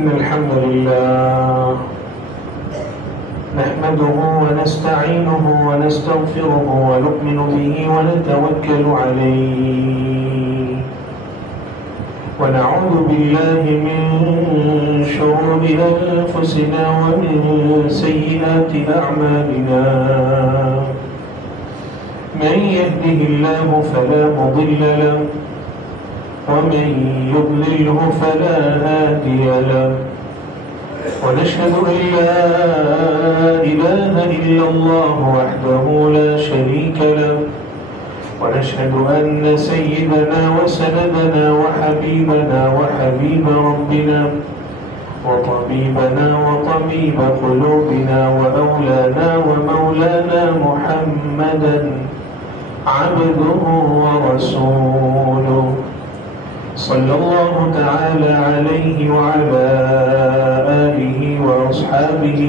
إن الحمد لله نحمده ونستعينه ونستغفره ونؤمن به ونتوكل عليه ونعوذ بالله من شرور أنفسنا ومن سيئات أعمالنا من يهده الله فلا مضل له ومن يضلله فلا هادي له ونشهد أن لا إله إلا الله وحده لا شريك له ونشهد أن سيدنا وسندنا وحبيبنا وحبيب ربنا وطبيبنا وطبيب قلوبنا وأولانا ومولانا محمدا عبده ورسوله صلى الله تعالى عليه وعلى آله وأصحابه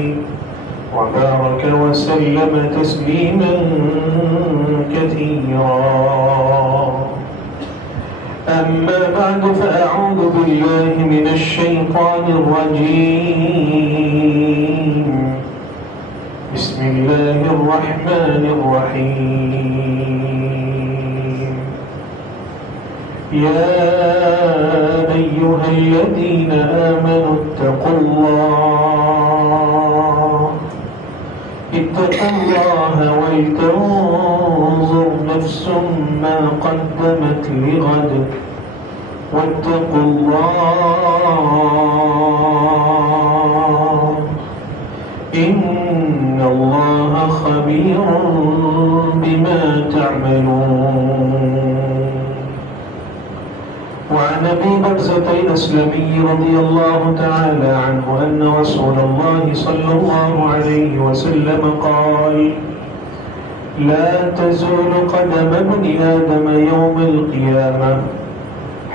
وبارك وسلم تسليما كثيرا. أما بعد فأعوذ بالله من الشيطان الرجيم. بسم الله الرحمن الرحيم. يا أيها الذين آمنوا اتقوا الله ولتنظر نفس ما قدمت لغد واتقوا الله إن الله خبير بما تعملون. وعن أبي برزة الأسلمي رضي الله تعالى عنه أن رسول الله صلى الله عليه وسلم قال: لا تزول قدم ابن آدم يوم القيامة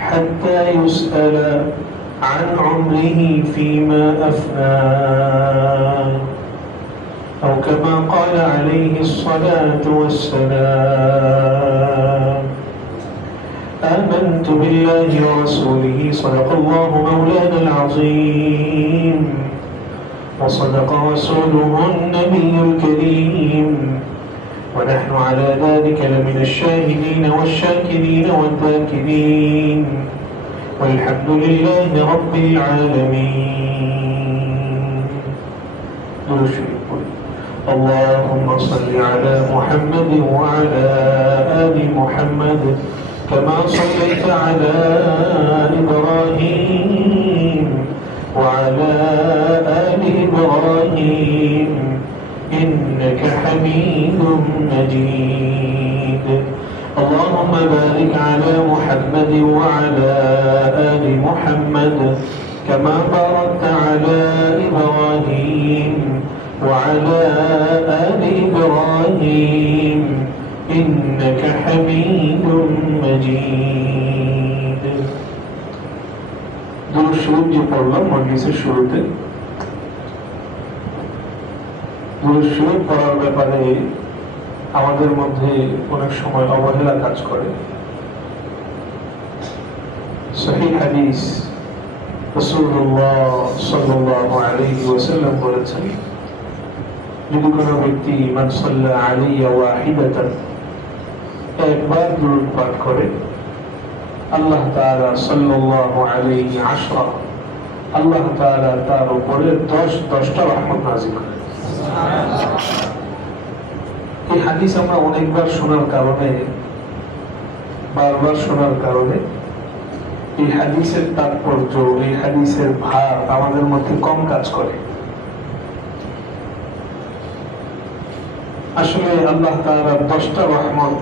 حتى يسأل عن عمره فيما أفناه، أو كما قال عليه الصلاة والسلام. آمنت بالله ورسوله صدق الله مولانا العظيم وصدق رسوله النبي الكريم ونحن على ذلك لمن الشاهدين والشاكرين والذاكرين والحمد لله رب العالمين. اللهم صل على محمد وعلى آل محمد كما صليت على إبراهيم وعلى آل إبراهيم إنك حميد مجيد. اللهم بارك على محمد وعلى آل محمد كما باركت على إبراهيم وعلى آل إبراهيم إنك حميد مجيد. দুরূদ শরীফ যে পড়লাম মজলিসের শুরুতে, দুরূদ শরীফ পড়ার ব্যাপারে আমাদের মধ্যে অনেক সময় অবহেলা কাজ করে। সহিহ হাদিস রাসূলুল্লাহ সাল্লাল্লাহু আলাইহি ওয়াসাল্লাম বলেছেন, যদি কোনো ব্যক্তি মান সাল্লা আলাইয়া ওয়াহিদাতান, একবার দুরূদ পাঠ করে, আল্লাহ তাআলা সাল্লাল্লাহু আলাইহি আশরা, আল্লাহ তাআলা তার উপরে 10টা রহমত নাযিল করেন। এই হাদিস আমরা অনেকবার শোনার কারণে, বারবার শোনার কারণে এই হাদিসের তাৎপর্য, এই হাদিসের ভার আমাদের মধ্যে কম কাজ করে। আসলে আল্লাহ তাআলার 10টা রহমত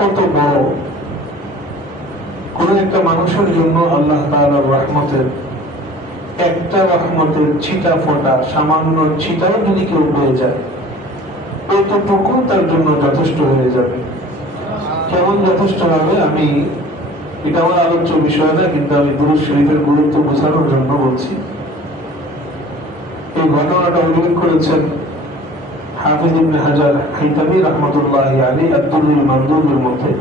কত বড়। কোন একটা মানুষের জন্য আল্লাহ তাআলার রহমতের একটা রহমতের ছিটা ফোটা, সামান্য ছিটাও যদি কেউ পেয়ে যায়, এতটুকু তার জন্য যথেষ্ট হয়ে যাবে। কেমন যথেষ্ট হবে? আমি এটা আমার আলোচ্য বিষয় না, কিন্তু আমি দুরূদ শরীফের গুরুত্ব বোঝানোর জন্য বলছি। এই ঘটনাটা উল্লেখ করেছেন হাফিজ ইবনে হাজার হাইতামী রাহমাতুল্লাহি আলাইহি আদ-দুররুল মানদুবের মধ্যে।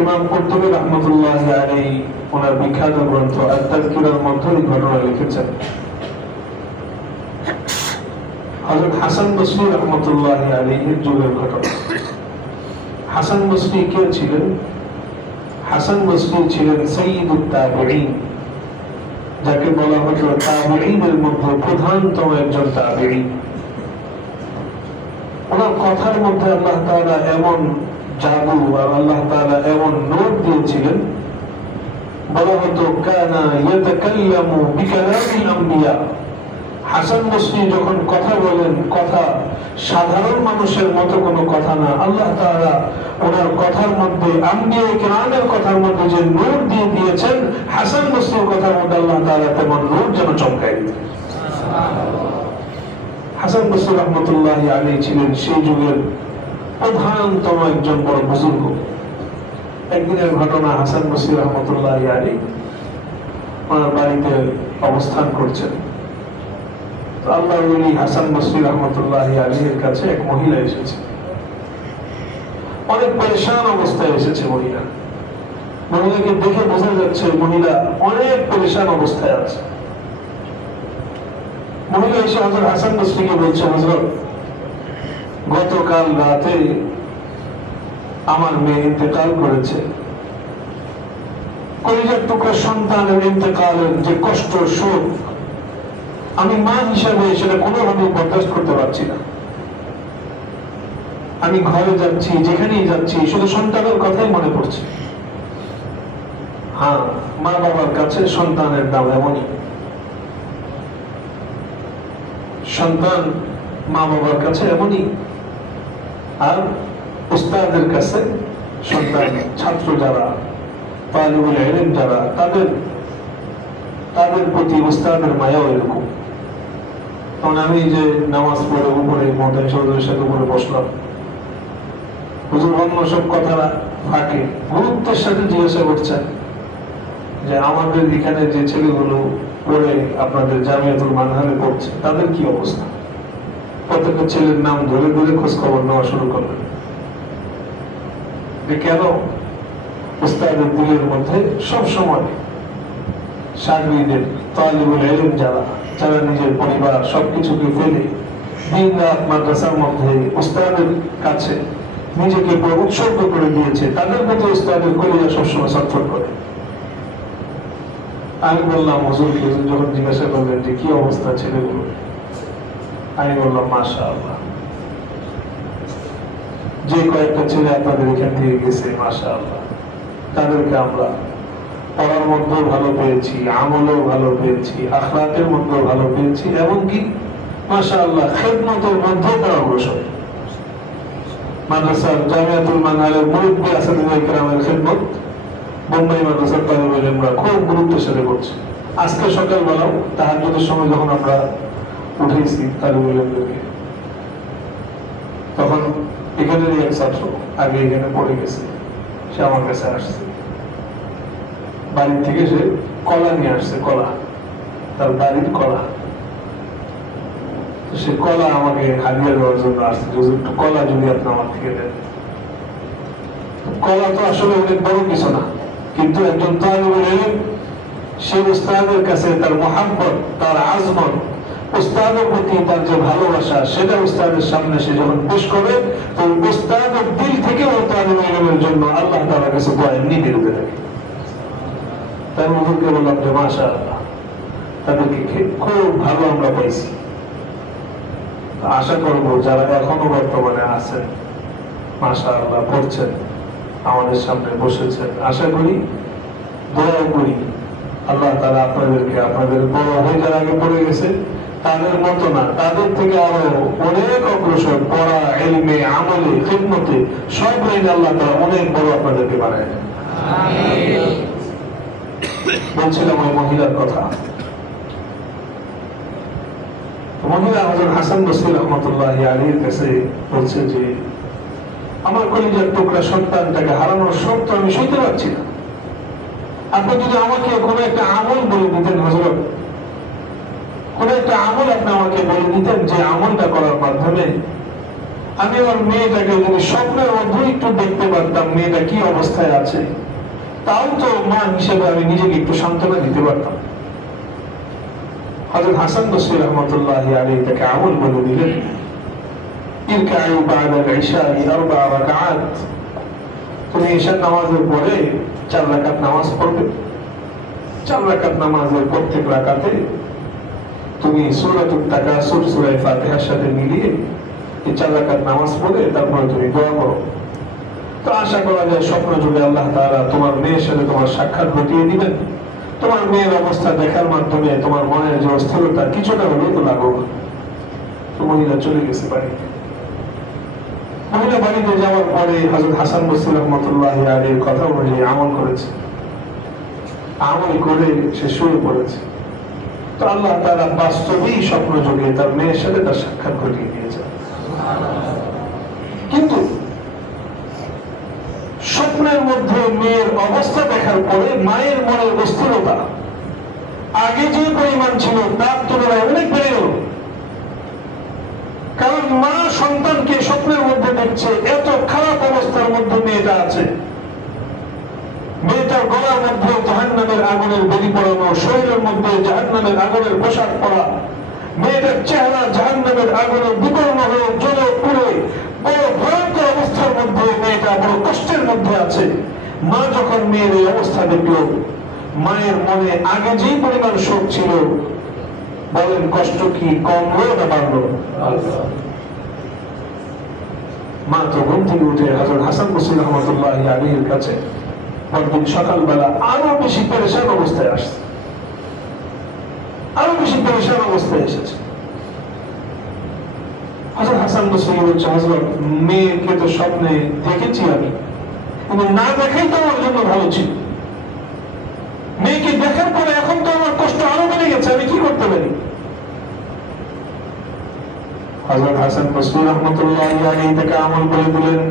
ইমাম কুরতুবী রাহমাতুল্লাহি আলাইহি ওনার বিখ্যাত গ্রন্থ আত-তাযকিরার মধ্যে এই ঘটনা লিখেছেন। হযরত হাসান বসরি রাহমাতুল্লাহি আলাইহির যুগের ঘটনা। হাসান বসরি কে ছিলেন? হাসান বসরি ছিলেন সাইয়্যিদুত তাবিঈন, যাকে বলা হতো তাবিঈনের মধ্যে প্রধানতম একজন তাবিঈ। ওনার কথার মধ্যে আল্লাহ তাআলা এমন জাদু আর আল্লাহ তাআলা এমন নূর দিয়েছিলেন, বলা হতো কানা ইয়াতাকাল্লামু বিকালামিল আম্বিয়া। হাসান বসরি যখন কথা বলেন, কথা সাধারণ মানুষের মতো কোনো কথা না। আল্লাহ তাআলা ওনার কথার মধ্যে আম্বিয়া কিরামের কথার মধ্যে যে নূর দিয়ে দিয়েছেন, হাসান বসরির কথার মধ্যে আল্লাহ তাআলা তেমন নূর যেন চমকাই দিতেন। হাসান বসরি রাহমাতুল্লাহি আলাইহি ছিলেন সেই যুগের প্রধানতম একজন বড় বুজুর্গ। একদিনের ঘটনা, হাসান বসরি রাহমাতুল্লাহি আলাইহি ওনার বাড়িতে অবস্থান করছেন। আল্লাহর ওলি হাসান বসরি রাহমাতুল্লাহি আলাইহির কাছে এক মহিলা এসেছে। অনেক পরেশান অবস্থায় এসেছে মহিলা। মহিলাকে দেখে বোঝা যাচ্ছে মহিলা অনেক পরেশান অবস্থায় আছে। মহিলা এসে হযরত হাসান বসরিকে বলছে, হযরত, গতকাল রাতে আমার মেয়ে ইন্তেকাল করেছে। কলিজার টুকরা সন্তানের ইন্তেকালের যে কষ্ট, শোক, আমি মা হিসাবে সেটা কোনোভাবে বরদাস্ত করতে পারছি না। আমি ঘরে যাচ্ছি, যেখানেই যাচ্ছি, শুধু সন্তানের কথাই মনে পড়ছে। হ্যাঁ, মা বাবার কাছে সন্তানের দাম এমনই। সন্তান মা বাবার কাছে এমনই। আর উস্তাদের কাছে সন্তান, ছাত্র যারা, তালিবুল ইলম যারা, তাদের প্রতি উস্তাদের মায়াও এরকম। তখন আমি যে নামাজ পড়ে উপরে মহতামিম চৌধুরীর সাথে উপরে বসলাম, হুজুর অন্য সব কথাটা ফাঁকে গুরুত্বের সাথে জিজ্ঞাসা করছেন যে আমাদের এখানে যে ছেলেগুলো পড়ে আপনাদের জামিয়াতুল মানহারে পড়ছে, তাদের কি অবস্থা? প্রত্যেকটা ছেলের নাম ধরে ধরে খোঁজ খবর নেওয়া শুরু করলেন। কেন? উস্তাদের দিলের মধ্যে সব সময় সাগরীদের, তালিবুল ইলম যারা নিজের পরিবার সবকিছুকে ফেলে দিন রাত মাদ্রাসার মধ্যে উস্তাদের কাছে নিজেকে উৎসর্গ করে দিয়েছে, তাদের মধ্যে উস্তাদের কলিজা সবসময় ছটফট করে। আমি বললাম হুজুরকে, যখন জিজ্ঞাসা করলেন যে কি অবস্থা ছেলেগুলো, আমি বললাম মাশাআল্লাহ, যে কয়েকটা ছেলে আপনাদের এখান থেকে গেছে মাশাআল্লাহ, তাদেরকে আমরা পড়ার মধ্যেও ভালো পেয়েছি, আমলেও ভালো পেয়েছি, আখলাকের মধ্যেও ভালো পেয়েছি, এমনকি মাশাআল্লাহ খেদমতের মধ্যেও তারা অগ্রসর। মাদ্রাসার জামিয়াতুল মানহারের মুরব্বী আসাদুল্লাহ ইকরামের খেদমত বোম্বাই মাদ্রাসার তালিবুল ইলমরা খুব গুরুত্বের সাথে করছে। আজকে সকালবেলাও তাহাজ্জুদের সময় যখন আমরা উঠেছি তালিবুল ইলমদেরকে, তখন এখানেরই এক ছাত্র আগে এখানে পড়ে গেছে, সে আমার কাছে আসছে। বাড়ি থেকে সে কলা নিয়ে আসছে, কলা, তার বাড়ির কলা। সে কলা আমাকে হাদিয়া দেওয়ার জন্য আসছে, একটু কলা যদি আপনি আমার থেকে দেন। কলা তো আসলে অনেক বড় কিছু না, কিন্তু একজন তালিবুল ইলম সে উস্তাদের কাছে তার মুহাব্বত, তার আজমত, উস্তাদের প্রতি তার যে ভালোবাসা, সেটা উস্তাদের সামনে সে যখন পেশ করে, তো উস্তাদের দিল থেকে ও তালিবুল ইলমের জন্য আল্লাহ তাআলার কাছে দোয়া এমনি বেরোতে থাকে। তাই হুজুরকে বললাম যে মাশাআল্লাহ, তাদেরকে খুব ভালো আমরা পাইছি। আশা করবো যারা এখনো বর্তমানে আছেন, মাশাআল্লাহ পড়ছেন, আমাদের সামনে বসেছেন, আশা করি, দোয়া করি আল্লাহ তাআলা আপনাদেরকে, আপনাদের বড় হয়ে যারা আগে পড়ে গেছে তাদের মতো না, তাদের থেকে আরো অনেক অগ্রসর, পড়া, ইলমে, আমলে, খিদমতে সব লাইনে আল্লাহ তাআলা অনেক বড় আপনাদেরকে বানায় দেন। বলছিলাম ওই মহিলার কথা। মহিলা হযরত হাসান বসরি রাহমাতুল্লাহি আলাইহির কাছে বলছে যে আমার কলিজার টুকরা সন্তানটাকে হারানোর শোক তো আমি সইতে পারছি না। আপনি যদি আমাকে কোনো একটা আমল বলে দিতেন হযরত, কোনো একটা আমল আপনি আমাকে বলে দিতেন, যে আমলটা করার মাধ্যমে আমি আমার মেয়েটাকে যদি স্বপ্নের মধ্যে একটু দেখতে পারতাম মেয়েটা কি অবস্থায় আছে, তাও তো মা হিসেবে আমি নিজেকে একটু সান্ত্বনা দিতে পারতাম। হযরত হাসান বসরি রাহমাতুল্লাহি আলাইহি তাকে আমল বলে দিলেন, ইরকাই বা'দাল ইশা'i 4 রাকাত, তুমি ঈশার নামাজের পরে 4 রাকাত নামাজ পড়বে। 4 রাকাত নামাজের প্রত্যেক রাকাতে তুমি সূরাতুত তাকাসুর সূরা ফাতিহার সাথে মিলিয়ে এই 4 রাকাত নামাজ পড়ে তারপরে তুমি দোয়া করো। তো আশা করা যায় স্বপ্ন যুগে আল্লাহ তাআলা তোমার মেয়ের সাথে তোমার সাক্ষাৎ ঘটিয়ে দিবেন। তোমার মেয়ের অবস্থা দেখার মাধ্যমে তোমার মনের যে অস্থিরতা কিছুটা হলেও তো লাঘব। তো মহিলা চলে গেছে বাড়িতে। মহিলা বাড়িতে যাওয়ার পরে হযরত হাসান বসরি রাহমাতুল্লাহি আলাইহির কথা অনুযায়ী আমল করেছে। আমল করে সে শুয়ে পড়েছে। তো আল্লাহ তাআলা বাস্তবেই স্বপ্ন যোগে তার মেয়ের সাথে তার সাক্ষাৎ ঘটিয়ে দিয়েছে। কিন্তু স্বপ্নের মধ্যে মেয়ের অবস্থা দেখার পরে মায়ের মনের অস্থিরতা আগে যে পরিমাণ ছিল তার তুলনায় অনেক বেড়ে গেল। কারণ মা সন্তানকে স্বপ্নের মধ্যে দেখছে এত খারাপ অবস্থার মধ্যে মেয়েটা আছে। মেয়েটার গলার মধ্যে জাহান্নামের আগুনের বেরি পড়ানো, শরীরের মধ্যে জাহান্নামের আগুনের পোশাক পরা, মেয়েটার চেহারা জাহান্নামের আগুনে বিকর্ণ হয়ে জ্বলে পুড়ে বড় ভয়ঙ্কর অবস্থার মধ্যে মেয়েটা বড় কষ্টের মধ্যে আছে। মা যখন মেয়ের এই অবস্থা দেখল, মায়ের মনে আগে যেই পরিমাণ শোক ছিল, বলেন কষ্ট কি কমলো না বাড়লো? মা তো ঘুম থেকে উঠে হযরত হাসান বসরি রাহমাতুল্লাহি আলাইহির কাছে পরদিন সকালবেলা আরো বেশি পেরেশান অবস্থায় আসছে, আরো বেশি পেরেশান অবস্থায় এসেছে। হযরত হাসান বসরি বলছে, হযরত মেয়েকে তো স্বপ্নে দেখেছি আমি, কিন্তু না দেখাই তো আমার জন্য ভালো ছিল। মেয়েকে দেখার পরে এখন তো আমার কষ্ট আরো বেড়ে গেছে, আমি কি করতে পারি? হযরত হাসান বসরি রাহমাতুল্লাহি আলাইহি তাকে আমল করে দিলেন,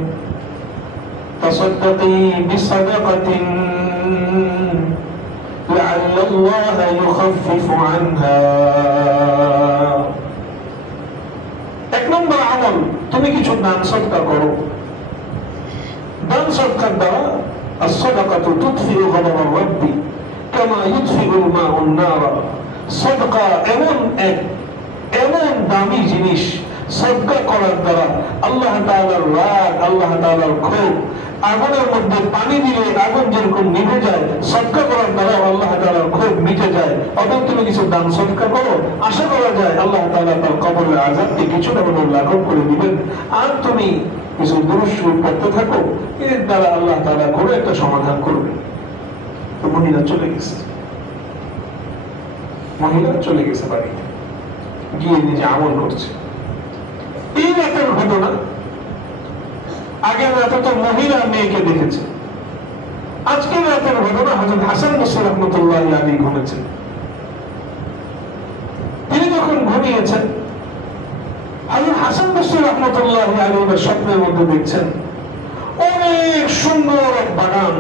তাসাদদাকি বিসাদাকাতিন লাআল্লা আল্লাহ ইউখাফফিফু আনহা। এক নম্বর আমল, তুমি কিছু দান সদকা করো। দান সদকার দ্বারা as-সাদাকাতু তুতফিউ গাদাব আর-রাব্বি কামা ইউতফিউল মাউন নার। সদকা এমন দামি জিনিস, সদকা করার দ্বারা আল্লাহ তাআলার রাগ, আল্লাহ তাআলার ক্ষোভ, আগুনের মধ্যে পানি দিলে আগুন যেরকম নিভে যায়, সদকা করার দ্বারা আল্লাহ তাআলার ক্ষোভ মিটে যায়। অতএব তুমি কিছু দান সদকা করো, আশা করা যায় আল্লাহ তাআলা তার কবরের আযাবকে কিছুটা হলেও লাঘব করে দিবেন। আর তুমি কিছু দুরূদ শরীফ পড়তে থাকো, এর দ্বারা আল্লাহ তাআলা কোনো একটা সমাধান করবে। তো মহিলা চলে গেছে, মহিলা চলে গেছে বাড়িতে, গিয়ে নিজে আমল করছে। এই রাতের ঘটনা, আগের রাতে তো মহিলা মেয়েকে দেখেছে, আজকের রাতের ঘটনা হযরত হাসান বসরি রাহমাতুল্লাহি আলাইহি ঘটেছে। তিনি যখন ঘুমিয়েছেন, হযরত হাসান বসরি রাহমাতুল্লাহি আলাইহি স্বপ্নের মধ্যে দেখছেন অনেক সুন্দর এক বাগান,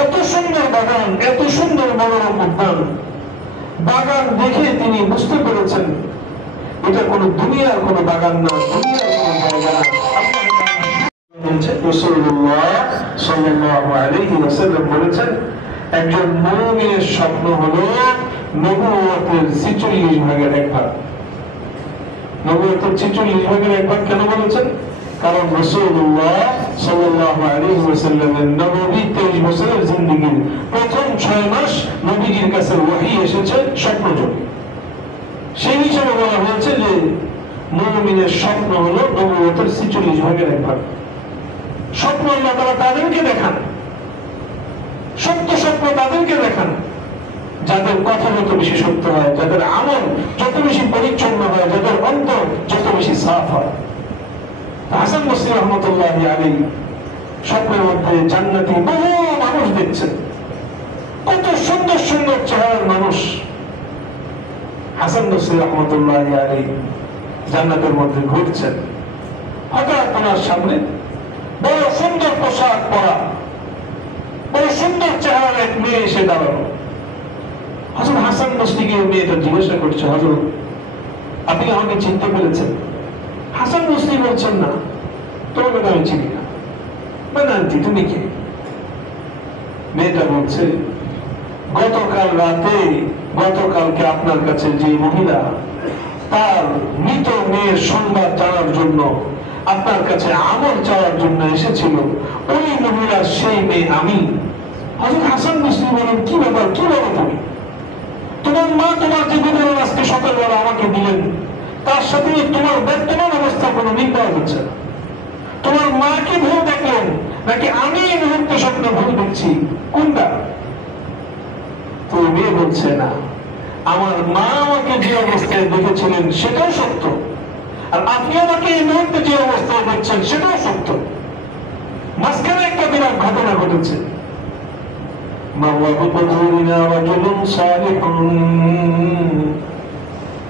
এত সুন্দর বাগান, এত সুন্দর মনোরম উদ্যান। বাগান দেখে তিনি বুঝতে পেরেছেন এটা কোন দুনিয়ার কোন বাগান না, দুনিয়ার কোন জায়গা না। রাসূলুল্লাহ সাল্লাল্লাহু আলাইহি ওয়াসাল্লাম বলেছেন, একজন মুমিনের স্বপ্ন হলো নবুয়তের ৪৬ ভাগের এক ভাগ। নবুয়তের ৪৬ ভাগের এক ভাগ কেন বলেছেন? কারণ রাসূলুল্লাহ সাল্লাল্লাহু আলাইহি ওয়াসাল্লামের নববী 23 বছরের জিন্দেগির প্রথম 6 মাস নবীজির কাছে ওহী এসেছে স্বপ্নযোগে। সেই হিসাবে বলা হয়েছে যে মুমিনের স্বপ্ন হলো নবুয়তের ৪৬ ভাগের এক ভাগ। স্বপ্ন আল্লাহ তাআলা তাদেরকে দেখান, সত্য স্বপ্ন তাদেরকে দেখান যাদের কথা যত বেশি সত্য হয়, যাদের আমল যত বেশি পরিচ্ছন্ন হয়, যাদের অন্তর যত বেশি সাফ হয়। হাসান বসরি রাহমাতুল্লাহি আলাইহি স্বপ্নের মধ্যে জান্নাতি বহু মানুষ দেখছেন, কত সুন্দর সুন্দর চেহারার মানুষ। হাসান বসরি রাহমাতুল্লাহি আলাইহি জান্নাতের মধ্যে ঘুরছেন, হঠাৎ ওনার সামনে বড় সুন্দর পোশাক পরা, বড় সুন্দর চেহারার এক মেয়ে এসে দাঁড়ালো। হযরত হাসান বসরিকে মেয়েটা জিজ্ঞাসা করছে, হযরত আপনি আমাকে চিনতে পেরেছেন? হাসান বসরি বলছেন না, তোমাকে তো আমি চিনি না। মানে আন্টি তুমি কে? মেয়েটা বলছে, গতকালকে আপনার কাছে যে মহিলা তার মৃত মেয়ের সংবাদ জানার জন্য আপনার কাছে আমল চাওয়ার জন্য এসেছিল, ওই মহিলা সেই মেয়ে আমি। হযরত হাসান বসরি বলেন, কি ব্যাপার, কি বলো তুমি? তোমার মা তোমার যে বিবরণ আজকে সকালবেলা আমাকে দিলেন, তার সাথে তোমার বর্তমান অবস্থা কোনো মিল পাওয়া যাচ্ছে না। তোমার মা কি ভুল দেখলেন, নাকি আমি এই মুহূর্তে স্বপ্নে ভুল দেখছি, কোনটা? তো মেয়ে বলছে, না, আমার মা আমাকে যে অবস্থায় দেখেছিলেন সেটাও সত্য, আর আপনি আমাকে এই মুহূর্তে যে অবস্থায় দেখছেন সেটাও সত্য। মাঝখানে একটা বিরাট ঘটনা ঘটেছে।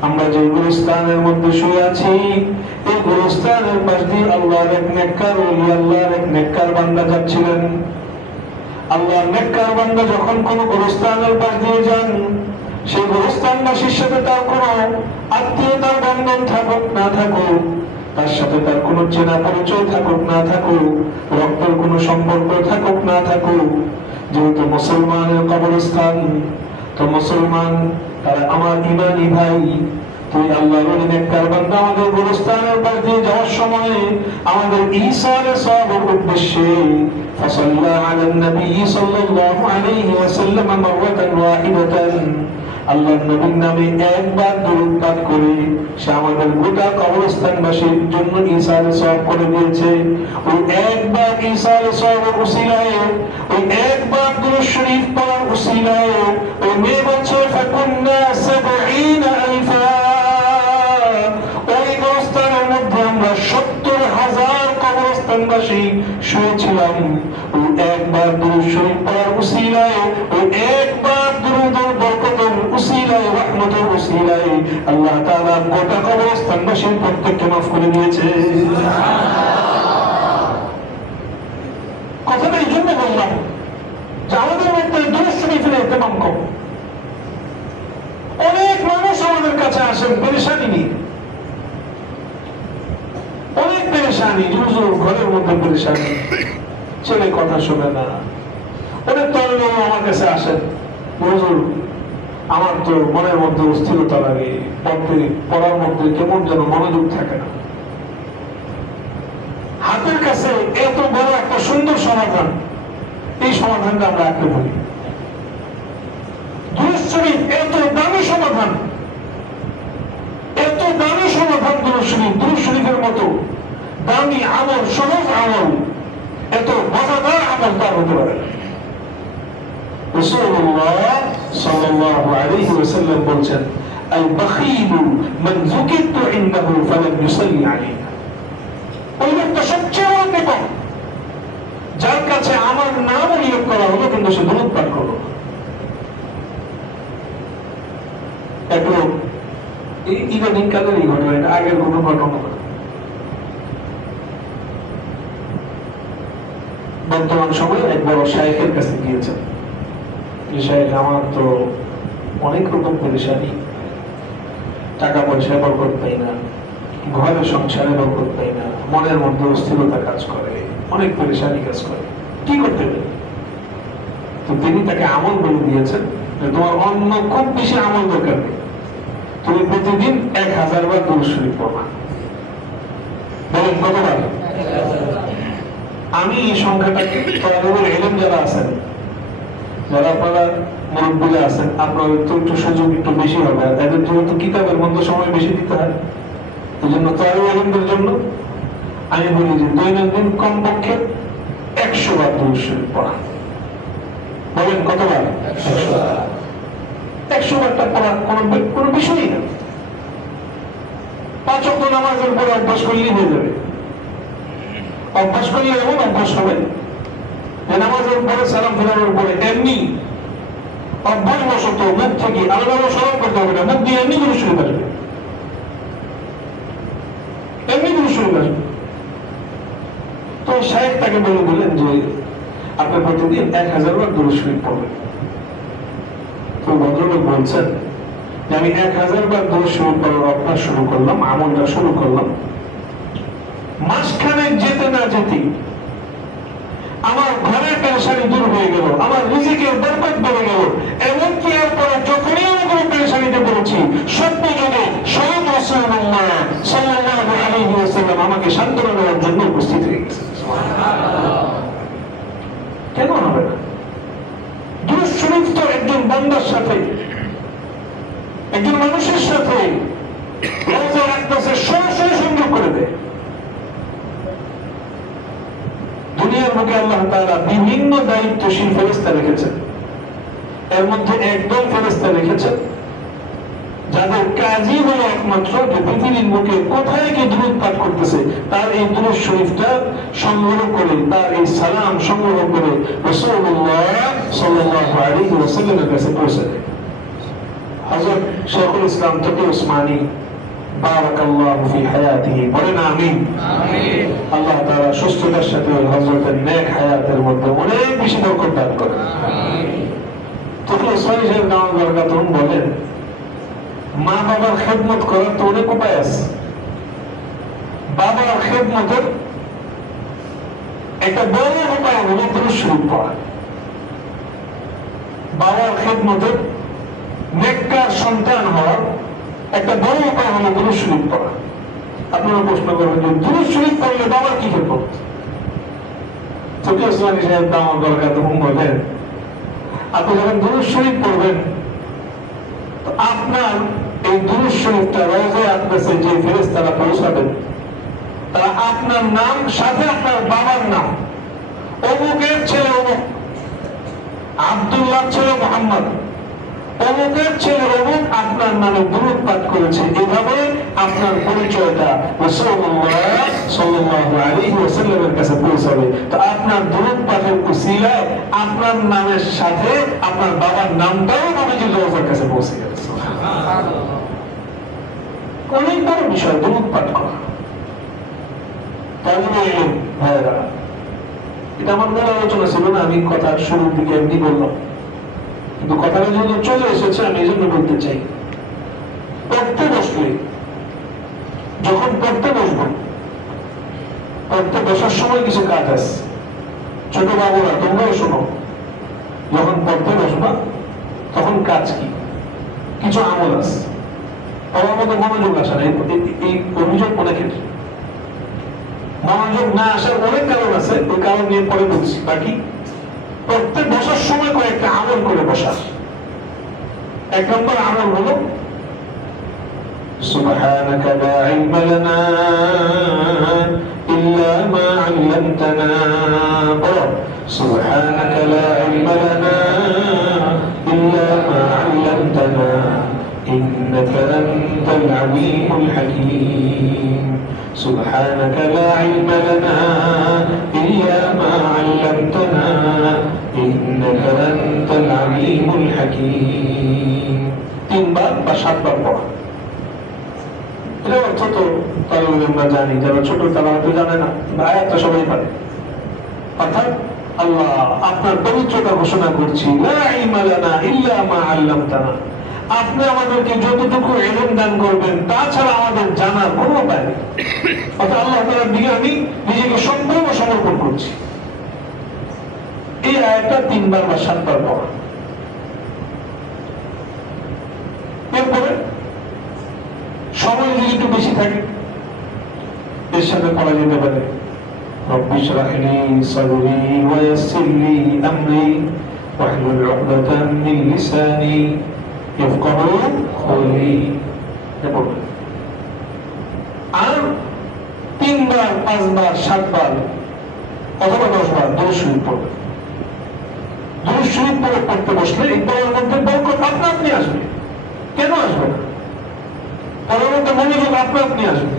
আমরা যে গুরুস্থানের মধ্যে শুয়ে আছি, এই গুরুস্থানের পাশ দিয়ে আল্লাহর এক নেককার ওলি, আল্লাহর এক নেককার বান্দা যাচ্ছিলেন। আল্লাহর নেককার বান্দা যখন কোন গুরুস্থানের পাশ দিয়ে যান, সেই গুরুস্থানবাসীর সাথে তার কোন আত্মীয়তার বন্ধন থাকুক না থাকুক, তার সাথে তার কোন চেনা পরিচয় থাকুক না থাকুক, রক্তের কোন সম্পর্ক থাকুক না থাকুক, যেহেতু মুসলমানের কবরস্থান, তো মুসলমান তারা আমার ইমানি ভাই। তুই আল্লাহর নেককার বান্দা আমাদের গুরুস্থানের পাশ দিয়ে যাওয়ার সময় আমাদের ঈসার সওয়াবের উদ্দেশ্যে ফাসাল্লা আলান নবী সাল্লাল্লাহু আলাইহি ওয়াসাল্লাম মাররাতান ওয়াহিদাতান, আল্লাহর নবীর নামে একবার দরুদ পাঠ করে সে আমাদের গোটা কবরস্থানবাসীর জন্য ঈসার সওয়াব করে দিয়েছে। ওই একবার ঈসার সওয়াবের উসিলায়, ওই একবার দুরূদ শরীফ পড়ার উসিলায় ওই মেয়ে বলছে ফাকুন্না ৭০,০০০ ওই কবরস্থানের মধ্যে আমরা ৭০,০০০ কবরস্থানবাসী শুয়েছিলাম। ওই একবার দুরূদ শরীফ পড়ার উসিলায়, ওই একবার দুরূদের বরকতের উসিলায়, রহমতের উসিলায় আল্লাহ তাআলা গোটা কবরস্থানবাসীর প্রত্যেককে মাফ করে দিয়েছে। কথাটা এই জন্য বললাম যে আমাদের মধ্যে দুরূদ শরীফের ইহতিমাম কম। অনেক মানুষ আমাদের কাছে আসেন পেরেশানি নিয়ে, অনেক পেরেশানি, হুজুর ঘরের মধ্যে পেরেশানি, ছেলে কথা শোনে না। অনেক তরুণ আমার কাছে আসেন, হুজুর আমার তো মনের মধ্যে অস্থিরতা লাগে, পড়ার মধ্যে কেমন যেন মনোযোগ থাকে না। হাতের কাছে এত বড় একটা সুন্দর সমাধান, এই সমাধানটা আমরা রাখতে পারি। দুরূদ শরীফ এত দামি সমাধান, এত দামি সমাধান দুরূদ শরীফ। দুরূদ শরীফের মতো দামি আমল, সহজ আমল, এত মজাদার আমল তার হতে পারে। রাসূলুল্লাহ সাল্লাল্লাহু আলাইহি ওয়াসাল্লাম বলেন, আল বাখীলু মান যুকিরতু ইনদাহু ফালাম ইউসাল্লি আলাইনা। ওই লোকটা সবচেয়ে বড় কৃপণ, যার কাছে আমার নাম উল্লেখ করা হলো কিন্তু সে দুরূদ পাঠ করলো। এক লোক, ইদানিং কালের এই ঘটনা, এটা আগের কোনো ঘটনা না, বর্তমান সময়ে এক বড় শায়েখের কাছে গিয়েছেন। শায়েখ, আমার তো অনেক রকম পেরেশানি, টাকা পয়সায় বরকত পাই না, ঘরের সংসারে বরকত পাই না, মনের মধ্যে অস্থিরতা কাজ করে, অনেক পেরেশানি কাজ করে, কি করতে পারি? তো তিনি তাকে আমল বলে দিয়েছেন, তোমার অন্য খুব বেশি আমল দরকার নেই, তুমি প্রতিদিন ১,০০০ বার দুরূদ শরীফ পড়বা। বলেন কতবার? আমি এই সংখ্যাটাকে তালেবুল ইলম যারা আছেন, যারা আপনারা মুরব্বিরা আছেন, আপনাদের তো একটু সুযোগ একটু বেশি হবে, আর এদের জন্য তো কিতাবের মধ্যে সময় বেশি দিতে হয়। এই জন্য তালেবুল ইলমদের জন্য আমি বলি যে দৈনন্দিন কমপক্ষে ১০০ বার দুরূদ শরীফ পড়া। বলেন কতবার? ১০০ বার। ১০০ বারটা পড়া কোনো বিষয়ই না। ৫ ওয়াক্ত নামাজের পরে অভ্যাস করলেই হয়ে যাবে। অভ্যাস করলে এমন অভ্যাস হবে যে নামাজের পরে সালাম ফেরানোর পরে এমনি অভ্যাসবশত মুখ থেকে আলাদা স্মরণ করতে হবে না, মুখ দিয়ে এমনি দুরূদ শরীফ আসবে, এমনি দুরূদ শরীফ আসবে। তো শায়েখ তাকে বলে দিলেন যে আপনি প্রতিদিন ১,০০০ বার দুরূদ শরীফ পড়বেন। তো ভদ্রলোক বলছেন যে আমি ১,০০০ বার দুরূদ শরীফ পড়ার অভ্যাস শুরু করলাম, আমলটা শুরু করলাম, মাঝখানে যেতে না যেতে আমার ঘরের পেরেশানি দূর হয়ে গেল, আমার রিজিকের বরকত বেড়ে গেল। এমনকি এরপরে যখনই আমি কোনো পেরেশানিতে পড়েছি, স্বপ্ন যোগে স্বয়ং রাসূলুল্লাহ সাল্লাল্লাহু আলাইহি ওয়াসাল্লাম আমাকে সান্ত্বনা দেওয়ার জন্য উপস্থিত হয়ে গেছে। কেন হবে না? দুরূদ শরীফ তো একজন বান্দার সাথে, একজন মানুষের সাথে সরাসরি সংযোগ করে দেয়। দুনিয়ার মুখে আল্লাহ তাআলা বিভিন্ন দায়িত্বশীল ফেরেশতা রেখেছেন। এর মধ্যে একদল ফেরেশতা রেখেছেন যাদের কাজই হলো একমাত্র যে পৃথিবীর মুখে কোথায় কি দুরূদ পাঠ করতেছে তার এই দুরূদ শরীফটা সংগ্রহ করে, তার এই সালাম সংগ্রহ করে রাসূলুল্লাহ সাল্লাল্লাহু আলাইহি ওয়াসাল্লামের কাছে পৌঁছে দেয়। হযরত শাইখুল ইসলাম তকি উসমানী বারাকাল্লাহু ফি হায়াতিহি, বলেন আমিন। আমিন। আল্লাহ তাআলা সুস্থতার সাথে হযরতের নেক হায়াতের মধ্যে অনেক বেশি বরকত দান করেন। আমিন। তকি উসমানী সাহেব নাম বরকাতুন বলেন, মা বাবার খেদমত করার তো অনেক উপায় আছে। বাবার খেদমতের একটা বড় উপায় হলো দুরূদ শরীফ পড়া। বাবার খেদমতের নেককার সন্তান হওয়ার একটা বড় উপায় হলো দুরূদ শরীফ পড়া। আপনারা প্রশ্ন করবেন যে দুরূদ শরীফ পড়লে বাবার কি খেদমত? তকি উসমানী সাহেব নাম বরকাতুন বলেন, আপনি যখন দুরূদ শরীফ পড়বেন আপনার এই দুরূদ শরীফটা রওজায়ে আকদাসে যে ফেরেশতারা পৌঁছাবেন তারা আপনার নাম সাথে আপনার বাবার নাম, অমুকের ছেলে অমুক, আব্দুল্লাহ ছেলে মুহাম্মদ, অমুকের ছেলে অমুক আপনার নামে দুরূদ পাঠ করেছে, এভাবে আপনার পরিচয়টা রাসূলুল্লাহ সাল্লাল্লাহু আলাইহি ওয়াসাল্লামের কাছে পৌঁছাবে। তো আপনার দুরূদ পাঠের উসিলায় আপনার নামের সাথে আপনার বাবার নামটাও নবীজির রওজার কাছে পৌঁছে গেছে। সুবহানাল্লাহ। অনেক বড় বিষয় দুরূদ পাঠ করা। তাহলে ভাইরা, এটা আমার মূল আলোচনা ছিল না, আমি কথা শুরুর দিকে এমনি বললাম, কিন্তু কথাটা যেহেতু চলে এসেছে আমি এই জন্য বলতে চাই। পড়তে বসলে, যখন পড়তে বসবো, পড়তে বসার সময় কিছু কাজ আছে। ছোট বাবুরা তোমরাও শোনো, যখন পড়তে বসবা তখন কাজ কি? কিছু আমল আছে। পড়ার মতো মনোযোগ আসে না, এই অভিযোগ অনেকের। মনোযোগ না আসার অনেক কারণ আছে, ওই কারণ নিয়ে পরে বলছি। বাকি পড়তে বসার সময় কয়েকটা আমল করে বসার। এক নম্বর আমল হলো সুবহানাকা লা ইলমা লানা ইল্লা মা আল্লামতানা। সুবহানাকা লা ইলমা লানা ইল্লা মা আল্লামতানা ইন্নাকা আনতাল আলিমুল হাকীম। سبحانك لا علم لنا إلا ما علمتنا إنك أنت العليم الحكيم। 3 বার বা 7 বার পড়া। এর অর্থ তো আমরা জানি, যারা ছোট তারা হয়তো জানে না, আয়াতটা সবাই পারে। অর্থাৎ আল্লাহ আপনার পবিত্রতা ঘোষণা করছি, লা ইলমা লানা ইল্লা মা আল্লামতানা, আপনি আমাদেরকে যতটুকু ইলম দান করবেন তাছাড়া আমাদের জানার কোনো উপায় নেই। অর্থাৎ আল্লাহ তাআলার দিকে আমি নিজেকে সম্পূর্ণ সমর্পণ করছি। এই আয়াতটা 3 বার বা 7 বার পড়া। এরপরে সময় যদি একটু বেশি থাকে এর সাথে পড়া যেতে পারে রব্বি ইশরাহ লি সাদরি ওয়া ইয়াসসির লি আমরি ওয়াহলুল উকদাতাম মিন লিসানি ইয়াফকাহু কওলি। আর 3 বার 5 বার 7 বার অথবা 10 বার দুরূদ শরীফ পড়বে। দুরূদ শরীফ পড়তে বসলে এই পড়ার মধ্যে বরকত আপনা আপনি আসবে। কেন আসবে না? পড়ার মধ্যে মনোযোগ আপনা আপনি আসবে।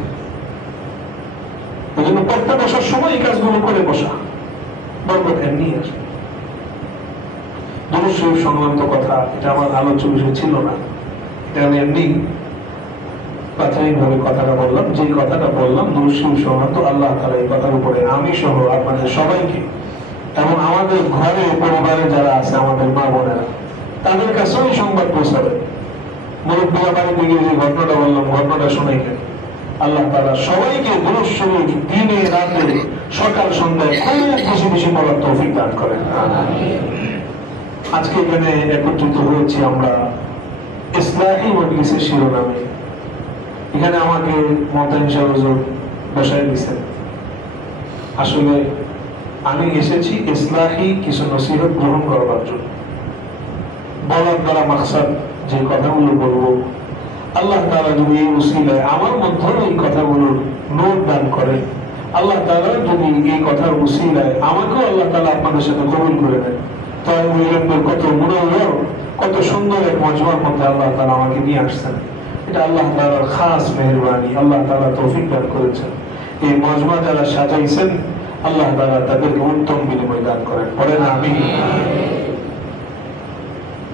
এই জন্য পড়তে বসার সময় এই কাজগুলো করে বসা, বরকত এমনি আসবে। দুরূদ শরীফ সংক্রান্ত কথা, এটা আমার আলোচ্য বিষয় ছিল না, এটা আমি এমনি প্রাথমিকভাবে কথাটা বললাম। যে কথাটা বললাম দুরূদ শরীফ সংক্রান্ত, আল্লাহ তাআলা এই কথার উপরে আমি সহ আপনাদের সবাইকে এবং আমাদের ঘরে পরিবারে যারা আছে আমাদের মা বোনেরা তাদের কাছেও এই সংবাদ পৌঁছাবে। মুরব্বীরা বাড়িতে গিয়ে যে ঘটনাটা বললাম, ঘটনাটা শোনাই কেন আল্লাহ তাআলা সবাইকে দুরূদ শরীফ দিনে রাতে সকাল সন্ধ্যায় খুব বেশি বেশি পড়ার তৌফিক দান করেন। আজকে এখানে একত্রিত হয়েছি আমরা ইসলাহি মজলিসের শিরোনামে। এখানে আমাকে মহতামিম সাহেব হুজুর বসায় দিয়েছেন। আসলে আমি এসেছি ইসলাহি কিছু নসিহত গ্রহণ করবার জন্য। বলার দ্বারা মাকসাদ যে কথাগুলো বলবো, আল্লাহ তাআলা যদি এই উসিলায় আমার মধ্যে এই কথাগুলোর নোট দান করেন, আল্লাহ তাআলা যদি এই কথার উসিলায় আমাকেও আল্লাহ তাআলা আপনাদের সাথে কবুল করে দেন, তাহলে কত মুনাওয়ার, কত সুন্দর এক মজমার মধ্যে আল্লাহ তাআলা আমাকে নিয়ে আসছেন। এটা আল্লাহ তাআলার খাস মেহেরবানি, আল্লাহ তাআলা তৌফিক দান করেছেন। এই মজমা যারা সাজাইছেন, আল্লাহ তাআলা তাদেরকে উত্তম বিনিময় দান করেন। পড়েন আমিন।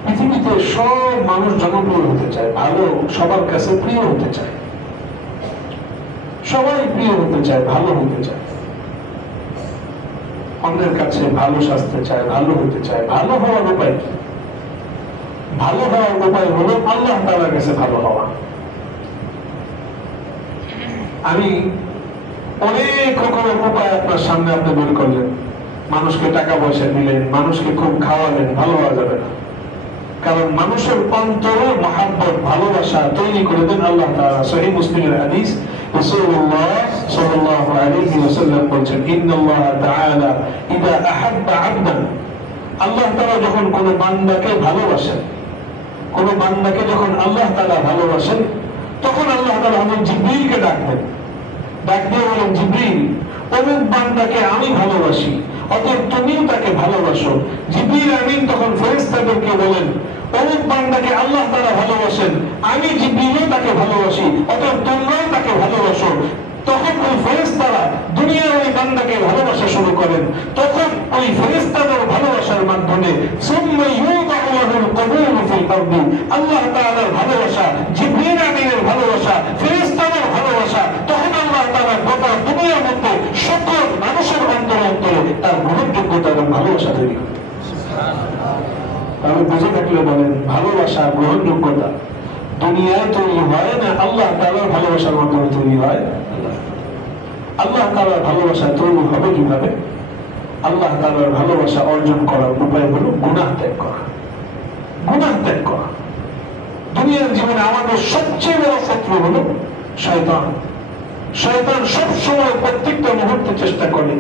পৃথিবীতে সব মানুষ জনপ্রিয় হতে চায়, ভালো, সবার কাছে প্রিয় হতে চায়, সবাই প্রিয় হতে চায়, ভালো হতে চায়, অন্যের কাছে ভালো সাজতে চায়, ভালো হতে চায়। ভালো হওয়ার উপায় কি? ভালো হওয়ার উপায় হলো আল্লাহ তাআলার কাছে ভালো হওয়া। আমি অনেক রকমের উপায় আপনার সামনে আপনি বের করলেন, মানুষকে টাকা পয়সা দিলেন, মানুষকে খুব খাওয়ালেন, ভালো হওয়া যাবে না। কারণ মানুষের অন্তরে মহাব্বত, ভালোবাসা তৈরি করে দেন আল্লাহ তাআলা। সহিহ মুসলিমের হাদিস, রাসূলুল্লাহ সাল্লাল্লাহু আলাইহি ওয়াসাল্লাম বলেছেন, ইন্নাল্লাহ তাআলা ইযা আহাব্বা আবদান, আল্লাহ তাআলা যখন কোন বান্দাকে ভালোবাসেন, কোন বান্দাকে যখন আল্লাহ তাআলা ভালোবাসেন, তখন আল্লাহ তাআলা হযরত জিবরীলকে ডাক দেন। ডাক দিয়ে বলেন, জিবরীল, অমুক বান্দাকে আমি ভালোবাসি, অতএব তুমিও তাকে ভালোবাসো। জিবরীল আমিন তখন ফেরেশতাদেরকে বলেন, অমুক বান্দাকে আল্লাহ তাআলা ভালোবাসেন, আমি জিবরীলও তাকে ভালোবাসি, অতএব তোমরাও তাকে ভালোবাসো। তখন ওই ফেরেশতারা দুনিয়ার ওই বান্দাকে ভালোবাসা শুরু করেন। তখন ওই ফেরেশতাদের ভালোবাসার মাধ্যমে সুম্মা ইউদাউ লাহুল কবুল ফিল আরদি, আল্লাহ তাআলার ভালোবাসা, জিবরীল আমিনের ভালোবাসা, ফেরেশতাদের ভালোবাসা, তখন আল্লাহ তাআলা গোটা দুনিয়ার মধ্যে সকল মানুষের অন্তরে অন্তরে তার গ্রহণযোগ্যতা এবং ভালোবাসা তৈরি করে। আমি বুঝে থাকলে বলেন, ভালোবাসা, গ্রহণযোগ্যতা দুনিয়ায় তৈরি হয় না, আল্লাহ তাআলার ভালোবাসার মাধ্যমে তৈরি হয়। আল্লাহ তাআলার ভালোবাসা তৈরি হবে কিভাবে? আল্লাহ তাআলার ভালোবাসা অর্জন করার উপায় হলো গুনাহ ত্যাগ করা। গুনাহ ত্যাগ করা। দুনিয়ার জীবনে আমাদের সবচেয়ে বড় শত্রু হলো শয়তান। শয়তান সব সময় প্রত্যেকটা মুহূর্তে চেষ্টা করে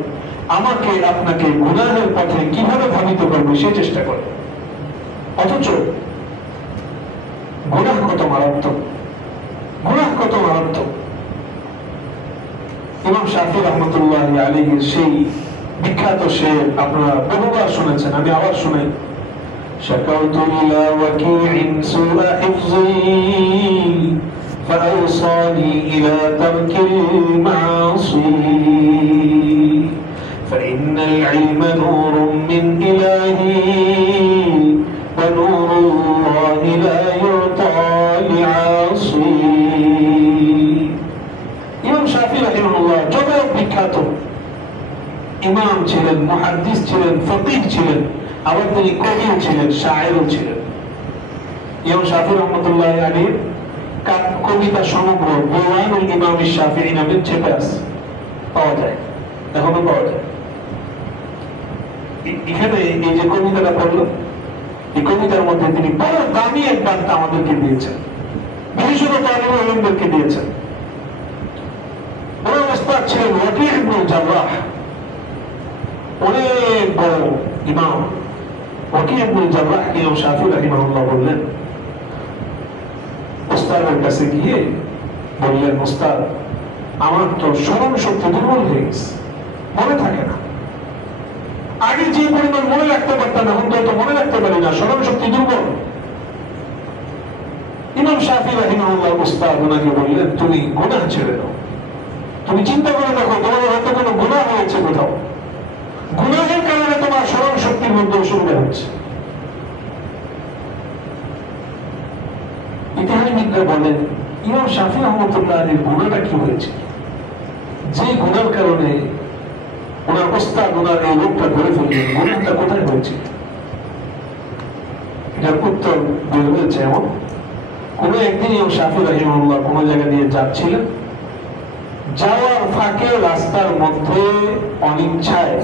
আমাকে আপনাকে গুনাহের পথে কিভাবে ধাবিত করবে, সে চেষ্টা করে। অথচ গুনাহ কত মারাত্মক, গুনাহ কত মারাত্মক। ইমাম শাফি রাহমাতুল্লাহি আলাইহির সেই বিখ্যাত শের আপনারা বহুবার শুনেছেন, আমি আবার শুনাই। শাকাউতু ইলা ওয়াকি'in সুআ হিফজি ফাআওসানি ইলা তারকিল মা'সি ফাইন্নাল ইলমা নূরুম মিন ইলাহি ওয়া নূরুল্লাহি লা ইউতা লি'আসি। ইমাম শাফি রাহিমাহুল্লাহ যত বিখ্যাত ইমাম ছিলেন, মুহাদ্দিস ছিলেন, ফকিহ ছিলেন, আবার তিনি কবিও ছিলেন, শায়েরও ছিলেন। ইমাম শাফি রাহমাতুল্লাহি আলাইহির কবিতা সমগ্র দিওয়ানুল ইমাম শাফিঈ নামে ছেপে আছে, পাওয়া যায়, এখনো পাওয়া যায়। এখানে এই যে কবিতাটা পড়লো, এই কবিতার মধ্যে তিনি বড় দামি এক বার্তা আমাদেরকে দিয়েছেন, বিশেষত তালিবে ইলমদেরকে দিয়েছেন। ওনার ওস্তাদ ছিলেন ওয়াকি' ইবনুল জাররাহ, অনেক বড় ইমাম। ওয়াকি' ইবনুল জাররাহ ইমাম শাফি রাহিমাহুল্লাহ বললেন, ওস্তাদের কাছে গিয়ে বললেন, ওস্তাদ, আমার তো স্মরণ শক্তি দুর্বল হয়ে গেছে, মনে থাকে না। আগে যে পরিমাণ মনে রাখতে পারতাম, এখন তো মনে রাখতে পারি না, স্মরণ শক্তি দুর্বল। ইমাম শাফি রাহিমাহুল্লাহ ওস্তাদ ওনাকে বললেন, তুমি গুনাহ ছেড়ে দাও, তুমি চিন্তা করে দেখো তোমার হয়তো কোনো গুনাহ হয়েছে কোথাও, গুনাহের কারণে তোমার স্মরণ শক্তির মধ্যে অসুবিধা হচ্ছে। ইতিহাসবিদরা বলেন, ইমাম শাফি রাহমাতুল্লাহ আলাইহির গুনাহটা কি হয়েছে, যে গুনার কারণে ওনার ওস্তাদ ওনার এই রোগটা ধরে ফেললেন, গুনাহটা কোথায় হয়েছে? এটার উত্তর বের হয়েছে এমন, কোন একদিন ইমাম শাফি রাহিমাহুল্লাহ কোন জায়গা দিয়ে যাচ্ছিলেন, যাওয়ার ফাঁকে রাস্তার মধ্যে অনিচ্ছায়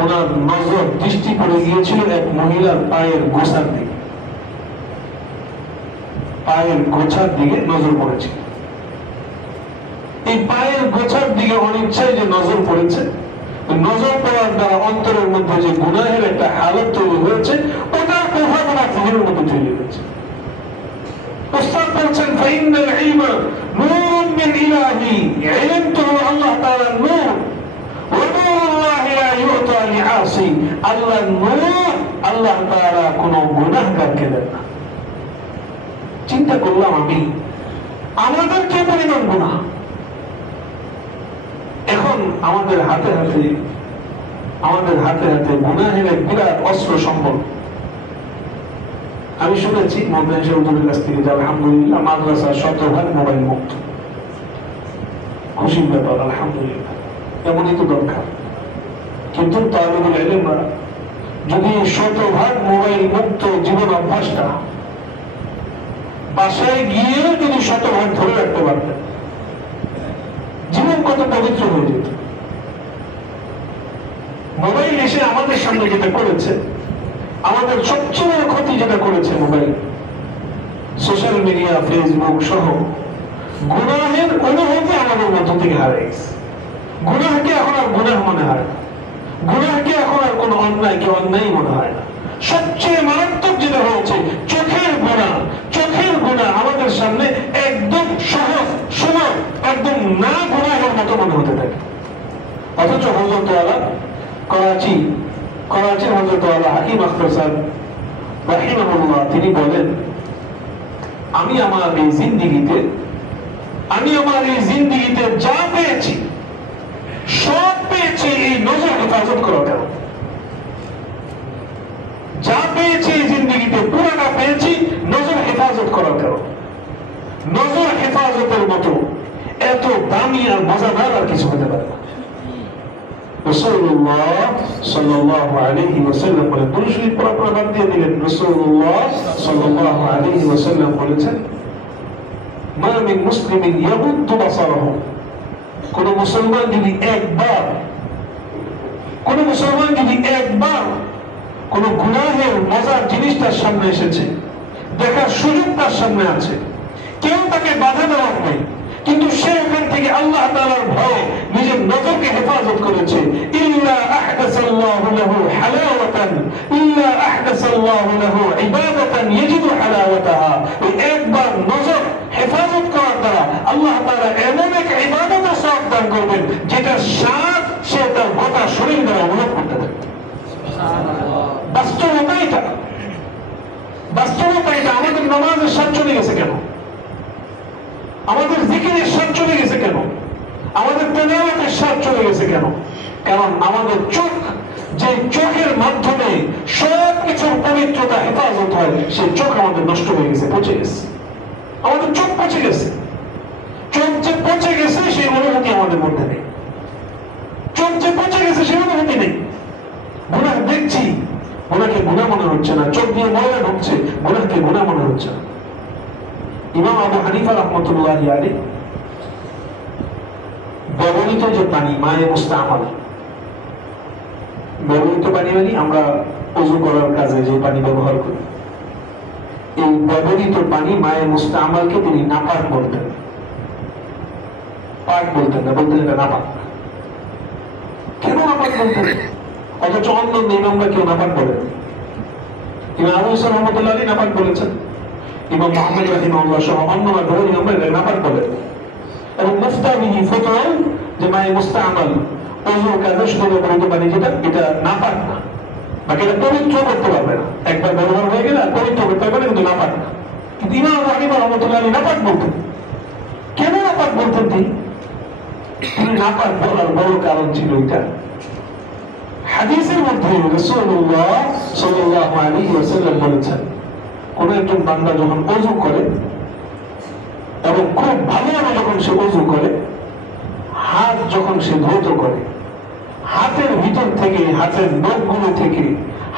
ওনার নজর দৃষ্টি পড়ে গিয়েছিল এক মহিলার পায়ের গোছার দিকে। পায়ের গোছার দিকে নজর পড়েছে। এই পায়ের গোছার দিকে অনিচ্ছায় যে নজর পড়েছে, নজর পড়ার দ্বারা অন্তরের মধ্যে যে গুনাহের একটা হালত তৈরি হয়েছে, ওটার প্রভাব ওনার জীবনের মধ্যে তৈরি হয়েছে। উস্তাদ বলছেন ফাইনাল ইলমা নূরুন মিন ইলাহি, ইলম তো আল্লাহ তাআলার নূর, ওয়া নূরুল্লাহি লা ইউতা লিআসি, আল্লাহর নূর আল্লাহ তাআলা কোনো গুনাহগারকে দেন না। চিন্তা করলাম আমি, আমাদের কি পরিমাণ গুনাহ। এখন আমাদের হাতে হাতে গুনাহের এক বিরাট অস্ত্র সম্বল। আমি শুনেছি মোহাম্মদ হুজুরের কাছ থেকে যে আলহামদুলিল্লাহ মাদ্রাসা শতভাগ মোবাইল মুক্ত। খুশির ব্যাপার, আলহামদুলিল্লাহ, এমনই তো দরকার। কিন্তু তালিবুল ইলমরা যদি শতভাগ মোবাইল মুক্ত জীবন অভ্যাসটা বাসায় গিয়েও যদি শতভাগ ধরে রাখতে পারতেন, জীবন কত পবিত্র হয়ে যেত। মোবাইল এসে আমাদের সামনে যেটা করেছে, আমাদের সবচেয়ে বড় ক্ষতি যেটা করেছে মোবাইল, সোশ্যাল মিডিয়া, ফেসবুক সহ গুনাহের অনুভূতি আমাদের মধ্য থেকে হারিয়ে গেছে। গুনাহকে এখন আর গুনাহ মনে হয় না, গুনাহকে এখন আর কোন অন্যায়কে অন্যায় মনে হয় না। সবচেয়ে মারাত্মক যেটা হয়েছে চোখের গুনাহ আমাদের সামনে একদম সহজ সুলভ, একদম না গুনাহের মতো মনে হতে থাকে। অথচ হযরত আলা করাচির হযরত আলা হাকিম আখতার সাহেব রাহিমাহুল্লাহ তিনি বলেন, আমি আমার এই জিন্দেগিতে যা পেয়েছি সব পেয়েছি এই নজর হেফাজত করার কারণে। যা পেয়েছি এই জিন্দেগিতে পুরাটা পেয়েছি নজর হেফাজত করার কারণে। নজর হেফাজতের মতো এত দামি আর মজাদার আর কিছু হতে পারে না। রাসূলুল্লাহ সাল্লাল্লাহু আলাইহি ওয়াসাল্লাম বলেন, দুরূদ শরীফ পড়া বাদ দিয়ে দিলেন। রাসূলুল্লাহ সাল্লাল্লাহু আলাইহি ওয়াসাল্লাম বলেছেন, মা মিন মুসলিমিন ইয়াগুদ্দু বাসারাহু, কোন মুসলমান যদি একবার কোন গুনাহের মজার জিনিস তার সামনে এসেছে, দেখার সুযোগ তার সামনে আছে, কেউ তাকে বাধা দেওয়ার নেই, কিন্তু সে এখান থেকে আল্লাহ তাআলার ভয়ে নিজের নজরকে হেফাজত করেছে, ইল্লা আহদাসাল্লাহু লাহু হালাওয়াতান, ইল্লা আহদাসাল্লাহু লাহু ইবাদাতান ইয়াজিদু হালাওয়াতাহা। এই একবার নজর হেফাজত করার দ্বারা আল্লাহ তাআলা এমন এক ইবাদতের সওয়াব দান করবেন যেটার স্বাদ সে তার গোটা শরীর দ্বারা অনুভব করতে পারে। বাস্তবতা এটা। আমাদের নামাজের স্বাদ চলে গেছে কেন? আমাদের জিকিরের স্বাদ চলে গেছে কেন? আমাদের তেলাওয়াতের স্বাদ চলে গেছে কেন? কারণ আমাদের চোখ, যে চোখের মাধ্যমে সব কিছুর পবিত্রতা হেফাজত হয়, সেই চোখ আমাদের নষ্ট হয়ে গেছে, পচে গেছে। আমাদের চোখ পচে গেছে। চোখ যে পচে গেছে সেই অনুভূতি আমাদের মধ্যে নেই। চোখ যে পচে গেছে সেই অনুভূতি নেই। গুনাহ দেখছি, গুনাহকে গুনাহ মনে হচ্ছে না। চোখ দিয়ে ময়লা ঢুকছে, গুনাহকে গুনাহ মনে হচ্ছে না। ইমাম আবু হানিফা রাহমাতুল্লাহি আলাইহি ব্যবহৃত যে পানি, মায়ে মুস্তামাল, ব্যবহৃত পানি মানে আমরা ওযু করার কাজে যে পানি ব্যবহার করি, এই ব্যবহৃত পানি মায়ে মুস্তামালকে তিনি নাপাক বলতেন। পাক বলতেন না, বলতেন এটা নাপাক। কেন নাপাক বলতেন? অথচ অন্য ইমামরা কেউ নাপাক বলেন। ইমাম আবু ইসা রহমতুল্লাহ আলাইহি নাপাক বলেছেন, ইমাম মুহাম্মদ রাহিমাহুল্লাহ সহ অন্যরা বহু ইমামরা নাপাক বলেন। এবং মুফতাহিহি ফতোয়া যে মায়ে মুস্তামাল ওযুর কাজে শুধু ব্যবহৃত পানি যেটা, এটা নাপাক না, বাকি এটা পবিত্র করতে পারবে না। একবার ব্যবহার হয়ে গেলে আর পবিত্র করতে পারবে না, কিন্তু নাপাক না। কিন্তু ইমাম আবু হানিফা রাহমাতুল্লাহ আলাইহি নাপাক বলতেন। কেন নাপাক বলতেন তিনি নাপাক বলার বড় কারণ ছিল এটা, হাদিসের মধ্যে রাসূলুল্লাহ সাল্লাল্লাহু আলাইহি ওয়াসাল্লাম বলেছেন, কোন একজন বান্দা যখন ওযু করে এবং খুব ভালোভাবে যখন সে ওযু করে, হাত যখন সে ধৌত করে, হাতের ভিতর থেকে, হাতের নখগুলো থেকে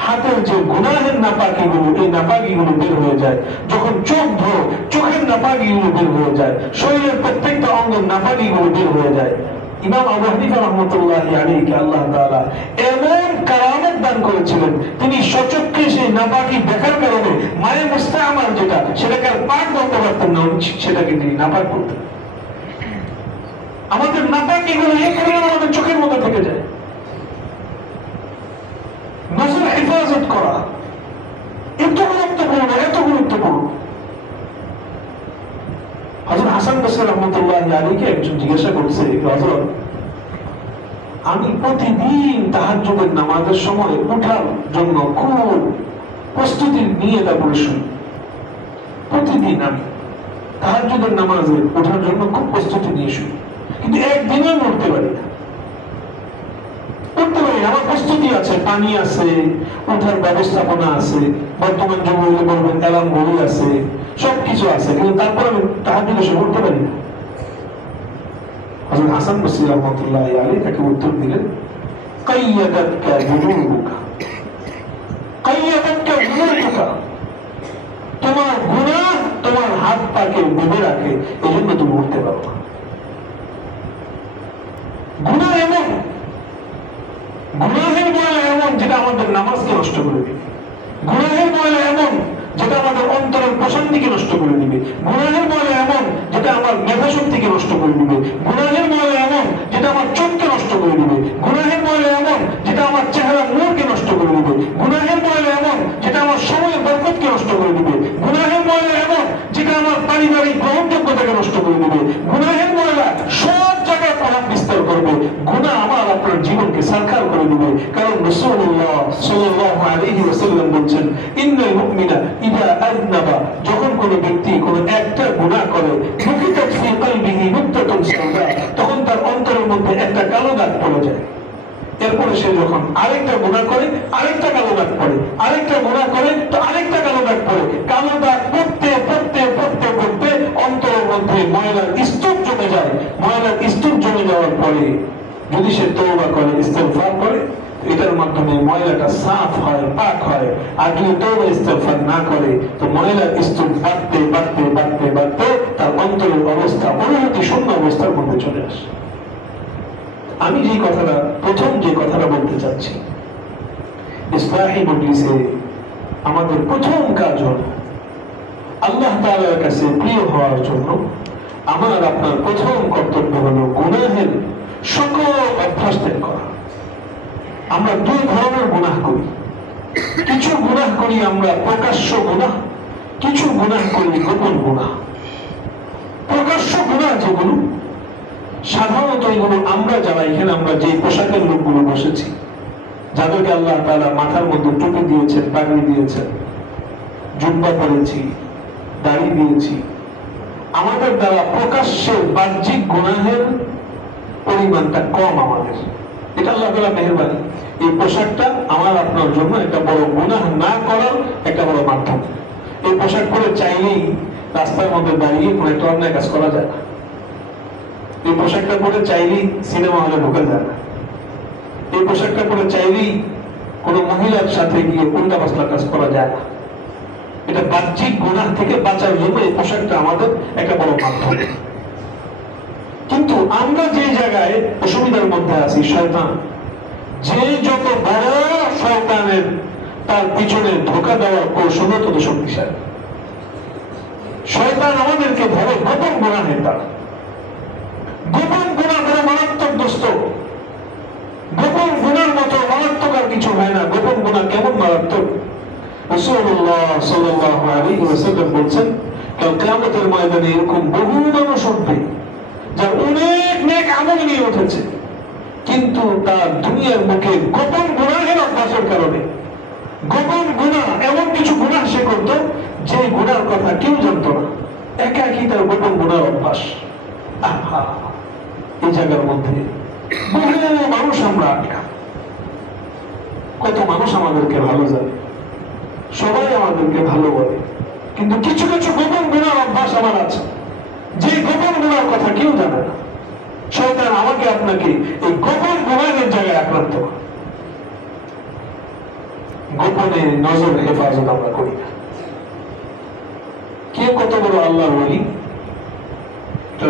হাতের যে গুনাহের নাপাকিগুলো, এই নাপাকিগুলো বের হয়ে যায়। যখন চোখ ধরো, চোখের নাপাকিগুলো বের হয়ে যায়, শরীরের প্রত্যেকটা অঙ্গের নাপাকিগুলো বের হয়ে যায়। ইমাম আবু হানিফা রাহমাতুল্লাহি আলাইহি আল্লাহ তাআলা এমন কারামত দান করেছিলেন, তিনি সচক্ষে সেই নাপাকি দেখার কারণে মায়ে মুস্তাআমার যেটা, সেটাকে আর পাক করতে পারতেন না, সেটাকে তিনি নাপাক করতেন। আমাদের নাপাকিগুলো এই পরিমাণ আমাদের চোখের মধ্যে থেকে যায়। নজর হেফাজত করা এত গুরুত্বপূর্ণ, এত গুরুত্বপূর্ণ। হযরত হাসান বসরি রাহমাতুল্লাহি আলাইহি একজন জিজ্ঞাসা করছে, হযরত আমি প্রতিদিন তাহাজ্জুদের নামাজের সময় ওঠার জন্য খুব প্রস্তুতি নিয়ে তারপরে শুনি। প্রতিদিন আমি তাহাজ্জুদের নামাজে ওঠার জন্য খুব প্রস্তুতি নিয়ে শুনি, কিন্তু একদিনও উঠতে পারি না। উঠতে পারি, আমার প্রস্তুতি আছে, পানি আছে, উঠার ব্যবস্থাপনা আছে, বর্তমান যুগে বলবেন অ্যালার্ম ঘড়ি আছে, সবকিছু আছে, কিন্তু তারপর আমি তাহাজ্জুদের সময় উঠতে পারি না। হযরত হাসান বসরি রাহমাতুল্লাহি আলাইহি তাকে উত্তর দিলেন, কাইয়াদাতকা যুনুবুকা, কাইয়াদাতকা যুনুবুকা, তোমার গুনাহ তোমার হাত পাকে বেঁধে রাখে, এজন্য তুমি উঠতে পারো না। গুনাহ এমন, গুনাহের ময়লা এমন যেটা আমাদের নামাজকে নষ্ট করে দিবে। গুনাহের ময়লা এমন যেটা আমাদের অন্তরের প্রশান্তিকে নষ্ট করে দিবে। গুনাহের ময়লা এমন যেটা আমার মেধা শক্তিকে নষ্ট করে দিবে। গুনাহের ময়লা এমন যেটা আমার চোখকে নষ্ট করে দিবে। গুনাহের ময়লা এমন যেটা আমার চেহারা নূরকে নষ্ট করে দিবে। গুনাহের ময়লা এমন যেটা আমার সময়ের বরকতকে নষ্ট করে দিবে। গুনাহের ময়লা এমন যেটা আমার পারিবারিক গ্রহণযোগ্যতাকে নষ্ট করে দিবে। গুনাহের ময়লা সব জায়গায় প্রভাব বিস্তার করবে। গুনাহ আমার আপনার জীবনকে সারখার করে দিবে। কারণ রাসূলুল্লাহ সাল্লাল্লাহু আলাইহি ওয়াসাল্লাম বলেন, ইন্নাল মুমিনা ইযা আযনাবা, যখন কোনো ব্যক্তি কোনো একটা গুনাহ করে, মুকিতাত ফি কলবিহি নুকতাতুন সাওদা, তখন তার অন্তরের মধ্যে একটা কালো দাগ পড়ে যায়। এরপরে সে যখন আরেকটা গুনাহ করে, আরেকটা কালো দাগ পড়ে, আরেকটা গুনাহ করে তো আরেকটা কালো দাগ পড়ে। কালো দাগ পড়তে পড়তে পড়তে পড়তে অন্তরের মধ্যে ময়লার স্তূপ জমে যায়। ময়লার স্তূপ জমে যাওয়ার পরে যদি সে তওবা করে, ইস্তেগফার করে, এটার মাধ্যমে ময়লাটা সাফ হয়, পাক হয়। আর যদি তওবা ইস্তেগফার না করে তো ময়লার স্তূপ বাড়তে বাড়তে বাড়তে বাড়তে তার অন্তরের অবস্থা অনুভূতি শূন্য অবস্থার মধ্যে চলে আসে। আমি যে কথাটা প্রথম যে কথাটা বলতে চাচ্ছি, ইসলাহি মজলিসে আমাদের প্রথম কাজ হলো আল্লাহ তাআলার কাছে প্রিয় হওয়ার জন্য আমার আপনার প্রথম কর্তব্য হলো গুনাহের সকল অভ্যাস ত্যাগ করা। আমরা দুই ধরনের গুনাহ করি। কিছু গুনাহ করি আমরা প্রকাশ্য গুনাহ, কিছু গুনাহ করি গোপন গুনাহ। প্রকাশ্য গুনাহ যেগুলো সাধারণত এগুলো আমরা যারা এখানে আমরা যে পোশাকের লোকগুলো বসেছি, যাদেরকে আল্লাহ তাআলা মাথার মধ্যে টুপি দিয়েছেন, পাগড়ি দিয়েছেন, জুব্বা পরেছি, দাড়ি দিয়েছি, আমাদের দ্বারা প্রকাশ্যে বাহ্যিক গুনাহের পরিমাণটা কম আমাদের। এটা আল্লাহ তাআলার মেহেরবানি। এই পোশাকটা আমার আপনার জন্য একটা বড় গুনাহ না করার একটা বড় মাধ্যম। এই পোশাক পরে চাইলেই রাস্তার মধ্যে দাঁড়িয়ে কোনো একটা অন্যায় কাজ করা যায় না। এই পোশাকটা পরে চাইলেই সিনেমা হলে ঢোকা যায় না। এই পোশাকটা পরে চাইলেই কোনো মহিলার সাথে গিয়ে উল্টা পাল্টা কাজ করা যায় না। এটা বাহ্যিক গুনাহ থেকে বাঁচার জন্য এই পোশাকটা আমাদের একটা বড় মাধ্যম। কিন্তু আমরা যে জায়গায় অসুবিধার মধ্যে আছি, শয়তান যে যত বড় শয়তানের তার পিছনে ধোঁকা দেওয়ার কৌশল তত শক্তিশালী। শয়তান আমাদেরকে ধরে গোপন গুনাহের দ্বারা। গোপন গুনাহ বড় মারাত্মক দোস্ত। গোপন গুনার মতো মারাত্মক আর কিছু হয় না। গোপন গুনাহ কেমন মারাত্মক? রাসূলুল্লাহ সাল্লাল্লাহু আলাইহি ওয়াসাল্লাম বলেন, কাল কিয়ামতের ময়দানে এরকম বহু মানুষ উঠবে যার অনেক নেক আমল নিয়ে উঠেছে, কিন্তু তার দুনিয়ার মুখে গোপন গুনাহের অভ্যাসের কারণে, গোপন গুনাহ এমন কিছু গুনাহ সে করত যে গুনার কথা কেউ জানত না। একাকী তার গোপন গুনার অভ্যাস। আহা, এই জায়গার মধ্যে বহু মানুষ আমরা আটকা। কত মানুষ আমাদেরকে ভালো জানে, সবাই আমাদেরকে ভালো বলে, কিন্তু কিছু কিছু গোপন গুনার অভ্যাস আমার আছে যে গোপন গুনার কথা কেউ জানে না। শয়তান আমাকে আপনাকে এই গোপন গুনাহের জায়গায় আক্রান্ত করে। গোপনে নজর হেফাজত আমরা করি না। কে কত বড় আল্লাহর ওলি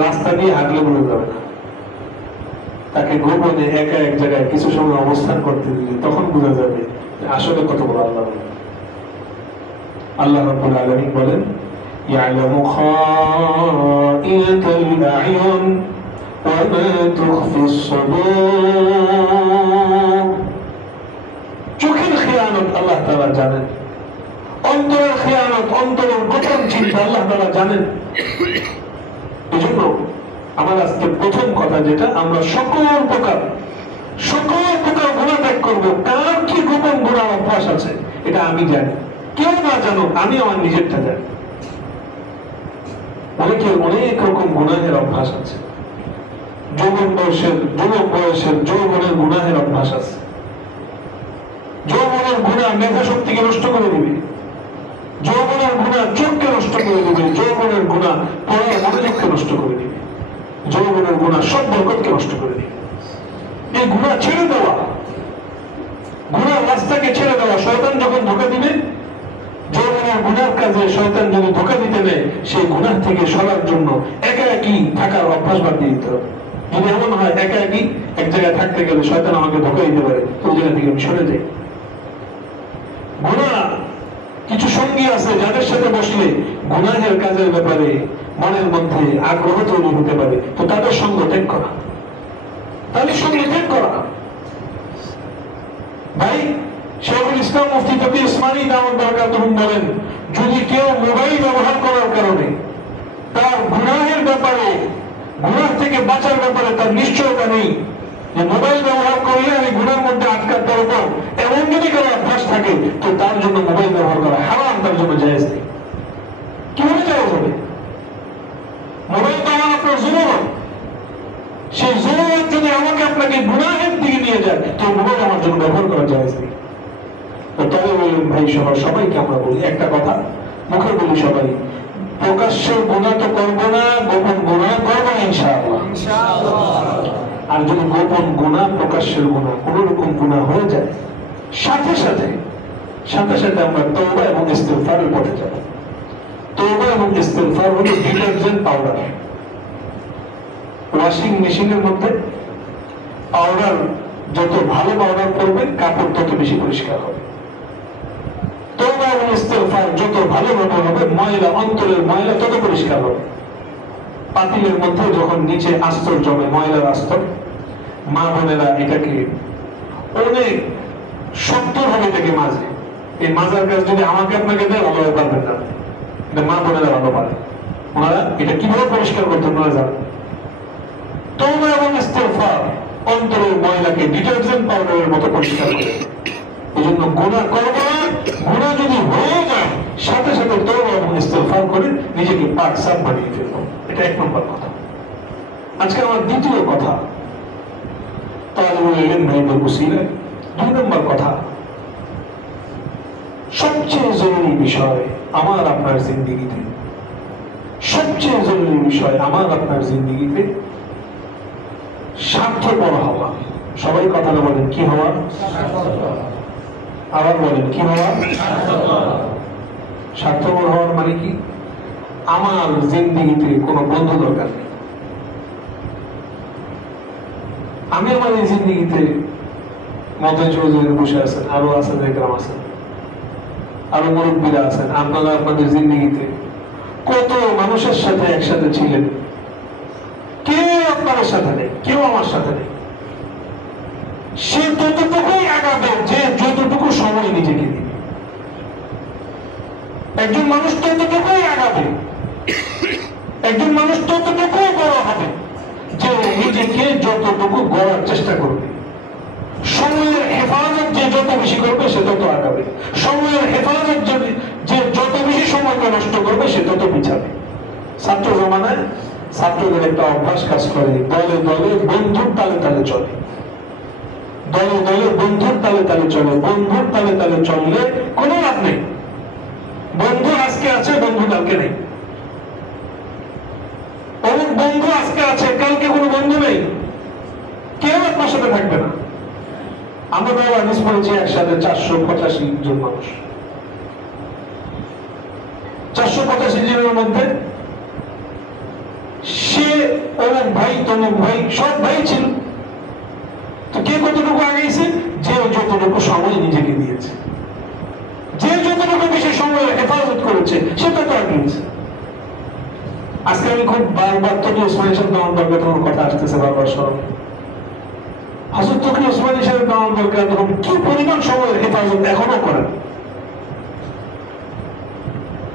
রাস্তা দিয়ে হাঁটলে বোঝা যাবে না, তাকে গোপনে একা এক জায়গায় কিছু সময় অবস্থান করতে দিলে তখন বোঝা যাবে আসলে কত বড় আল্লাহ। আল্লাহ রাব্বুল আলামিন বলেন ইয়ালামু খাইনাতাল আ'য়ুন ওয়া মা তুখফিস সুদূর। চোখের খেয়ানত আল্লাহ তাআলা জানেন, অন্তরের খেয়ানত, অন্তরের গোপন চিন্তা আল্লাহ তাআলা জানেন। এজন্য আমার আজকে প্রথম কথা যেটা, আমরা সকল প্রকার গুনাহ ত্যাগ করবো। কার কি গোপন গুনাহ অভ্যাস আছে এটা আমি জানি, কেউ না জানুক আমি আমার নিজেরটা জানি। অনেকের অনেক রকম গুনাহের অভ্যাস আছে। যুবক বয়সের যৌবনের গুনাহের অভ্যাস আছে। যৌবনের গুনাহ মেধা শক্তিকে নষ্ট করে দিবে, যৌবনের গুনাহ চোখকে নষ্ট করে দিবে, যৌবনের গুনাহ পড়ার মনোযোগকে নষ্ট করে দিবে, যৌবনের গুনাহ সব বরকতকে নষ্ট করে দিবে। এই গুনাহ ছেড়ে দেওয়া, গুনার রাস্তাকে ছেড়ে দেওয়া। শয়তান যখন ধোঁকা দিবে, যৌবনের গুনার কাজে শয়তান যদি ধোঁকা দিতে নেয়, সেই গুনাহ থেকে সরার জন্য একাকী থাকার অভ্যাস বাদ দিয়ে দিতে হবে। যদি এমন হয় একাকী এক জায়গায় থাকতে গেলে শয়তান আমাকে ধোঁকা দিতে পারে, ওই জায়গা থেকে আমি সরে যাই। গুনাহ কিছু সঙ্গী আছে যাদের সাথে বসলে গুনাহের কাজের ব্যাপারে মনের মধ্যে আগ্রহ তৈরি হতে পারে, তো তাদের সঙ্গ ত্যাগ করা, তাদের সঙ্গে ত্যাগ করা। ভাই শেখুল ইসলাম মুফতি তকি ইসমাইল দাওয়াত বারাকাতুহু বলেন, যদি কেউ মোবাইল ব্যবহার করার কারণে তার গুনাহের ব্যাপারে, গুনাহ থেকে বাঁচার ব্যাপারে তার নিশ্চয়তা নেই যে মোবাইল ব্যবহার করলে আমি গুনাহের মধ্যে আটকাতে পারবো, এমন যদি কারো অভ্যাস থাকে, তো তার জন্য মোবাইল ব্যবহার করা হারাম, তার জন্য জায়েজ নেই। কিভাবে জায়েজ হবে? মোবাইল তো আমার আপনার জরুরত, সেই জরুরত যদি আমাকে আপনাকে গুনাহের দিকে নিয়ে যায়, তো মোবাইল আমার জন্য ব্যবহার করা জায়েজ নেই। তবে বললেন ভাই সহ সবাইকে আমরা বলি একটা কথা, মুখে বলি সবাই, প্রকাশ্যে গুনাহ তো করবো না, গোপন গুনাহ করবো ইনশাআল্লাহ। আর যদি গোপন গুনাহ প্রকাশ্যের গুনাহ কোন রকম গুনাহ হয়ে যায়, সাথে সাথে আমরা তওবা এবং ইস্তিগফারের পথে যাব। তওবা এবং ইস্তিগফার হলো ডিটারজেন্ট পাউডার। ওয়াশিং মেশিনের মধ্যে পাউডার যত ভালো পাউডার পড়বে, কাপড় তত বেশি পরিষ্কার হবে। তওবা এবং ইস্তিগফার যত ভালোভাবে হবে, ময়লা, অন্তরের ময়লা তত পরিষ্কার হবে। পাতিলের মধ্যে যখন নিচে আস্তর জমে, ময়লার আস্তর, মা বোনেরা এটাকে অনেক শক্তভাবে এটাকে মাজে। এই মাজার কাজ যদি আমাকে আপনাকে দেয়, ভালোভাবে পারবেন না, এটা মা বোনেরা ভালো পারে। ওনারা এটা কিভাবে পরিষ্কার করতে ওনারা জানেন। তওবা এবং ইস্তিগফার অন্তরের ময়লাকে ডিটারজেন্ট পাউডারের মতো পরিষ্কার করে। এই জন্য গুনাহ করব না, গুনাহ যদি হয়ে যায় সাথে সাথে তওবা এবং ইস্তিগফার করে নিজেকে পাক সাফ বানিয়ে ফেলবো। এটা এক নম্বর কথা। আজকে আমার দ্বিতীয় কথা, তালিবুল ইলম ভাইদের উসিলায় দুই নম্বর কথা, সবচেয়ে জরুরি বিষয় আমার আপনার জিন্দেগিতে, সবচেয়ে জরুরি বিষয় আমার আপনার জিন্দেগিতে স্বার্থপর হওয়া। সবাই কথাটা বলেন, কি হওয়া? আবার বলেন, কি হওয়া? স্বার্থপর হওয়ার মানে কি? আমার জিন্দেগিতে কোনো বন্ধু দরকার নেই। আমি আমার এই জিন্দেগিতে মধ্যে চৌধুরী বসে আছেন, আরো আছেন, একরাম আছেন, আরো মুরব্বীরা আছেন, আপনারা আপনাদের জিন্দেগিতে কত মানুষের সাথে একসাথে ছিলেন, কেউ আপনার সাথে নেই, কেউ আমার সাথে নেই। সে ততটুকুই আগাবে যে যতটুকু সময় নিজেকে দিবে। একজন মানুষ ততটুকুই আগাবে, একজন মানুষ ততটুকুই বড় হবে যে নিজেকে যতটুকু গড়ার চেষ্টা করবে। সময়ের হেফাজত যে যত বেশি করবে সে তত আগাবে, সময়ের হেফাজত যে যত বেশি সময়কে নষ্ট করবে সে তত পিছাবে। ছাত্র জমানায় ছাত্রদের একটা অভ্যাস কাজ করে, দলে দলে বন্ধুর তালে তালে চলে, দলে দলে বন্ধুর তালে তালে চলে। বন্ধুর তালে তালে চললে কোনো লাভ নেই। বন্ধু আজকে আছে, বন্ধু কালকে নেই। অনেক বন্ধু আজকে আছে, কালকে কোনো বন্ধু নেই, কেউ আপনার সাথে থাকবে না। আমরা তো হাদিস পড়েছি একসাথে 485 জন মানুষ, 485 জনের মধ্যে সে অমুক ভাই তমুক ভাই সব ভাই ছিল। তো কে কতটুকু আগাইছে? যে যতটুকু সময় নিজেকে দিয়েছে, যে যতটুকু বেশি সময় হেফাজত করেছে সে তত আগিয়েছে। আজকে আমি খুব বারবার তকি ওসমানী সাহেব দেওয়ার দরকার তোমার কথা আসতেছে বারবার স্মরণে। হযরত তকি ওসমানী সাহেব দেওয়ার দরকার তখন কি পরিমাণ সময়ের হেফাজত এখনো করেন।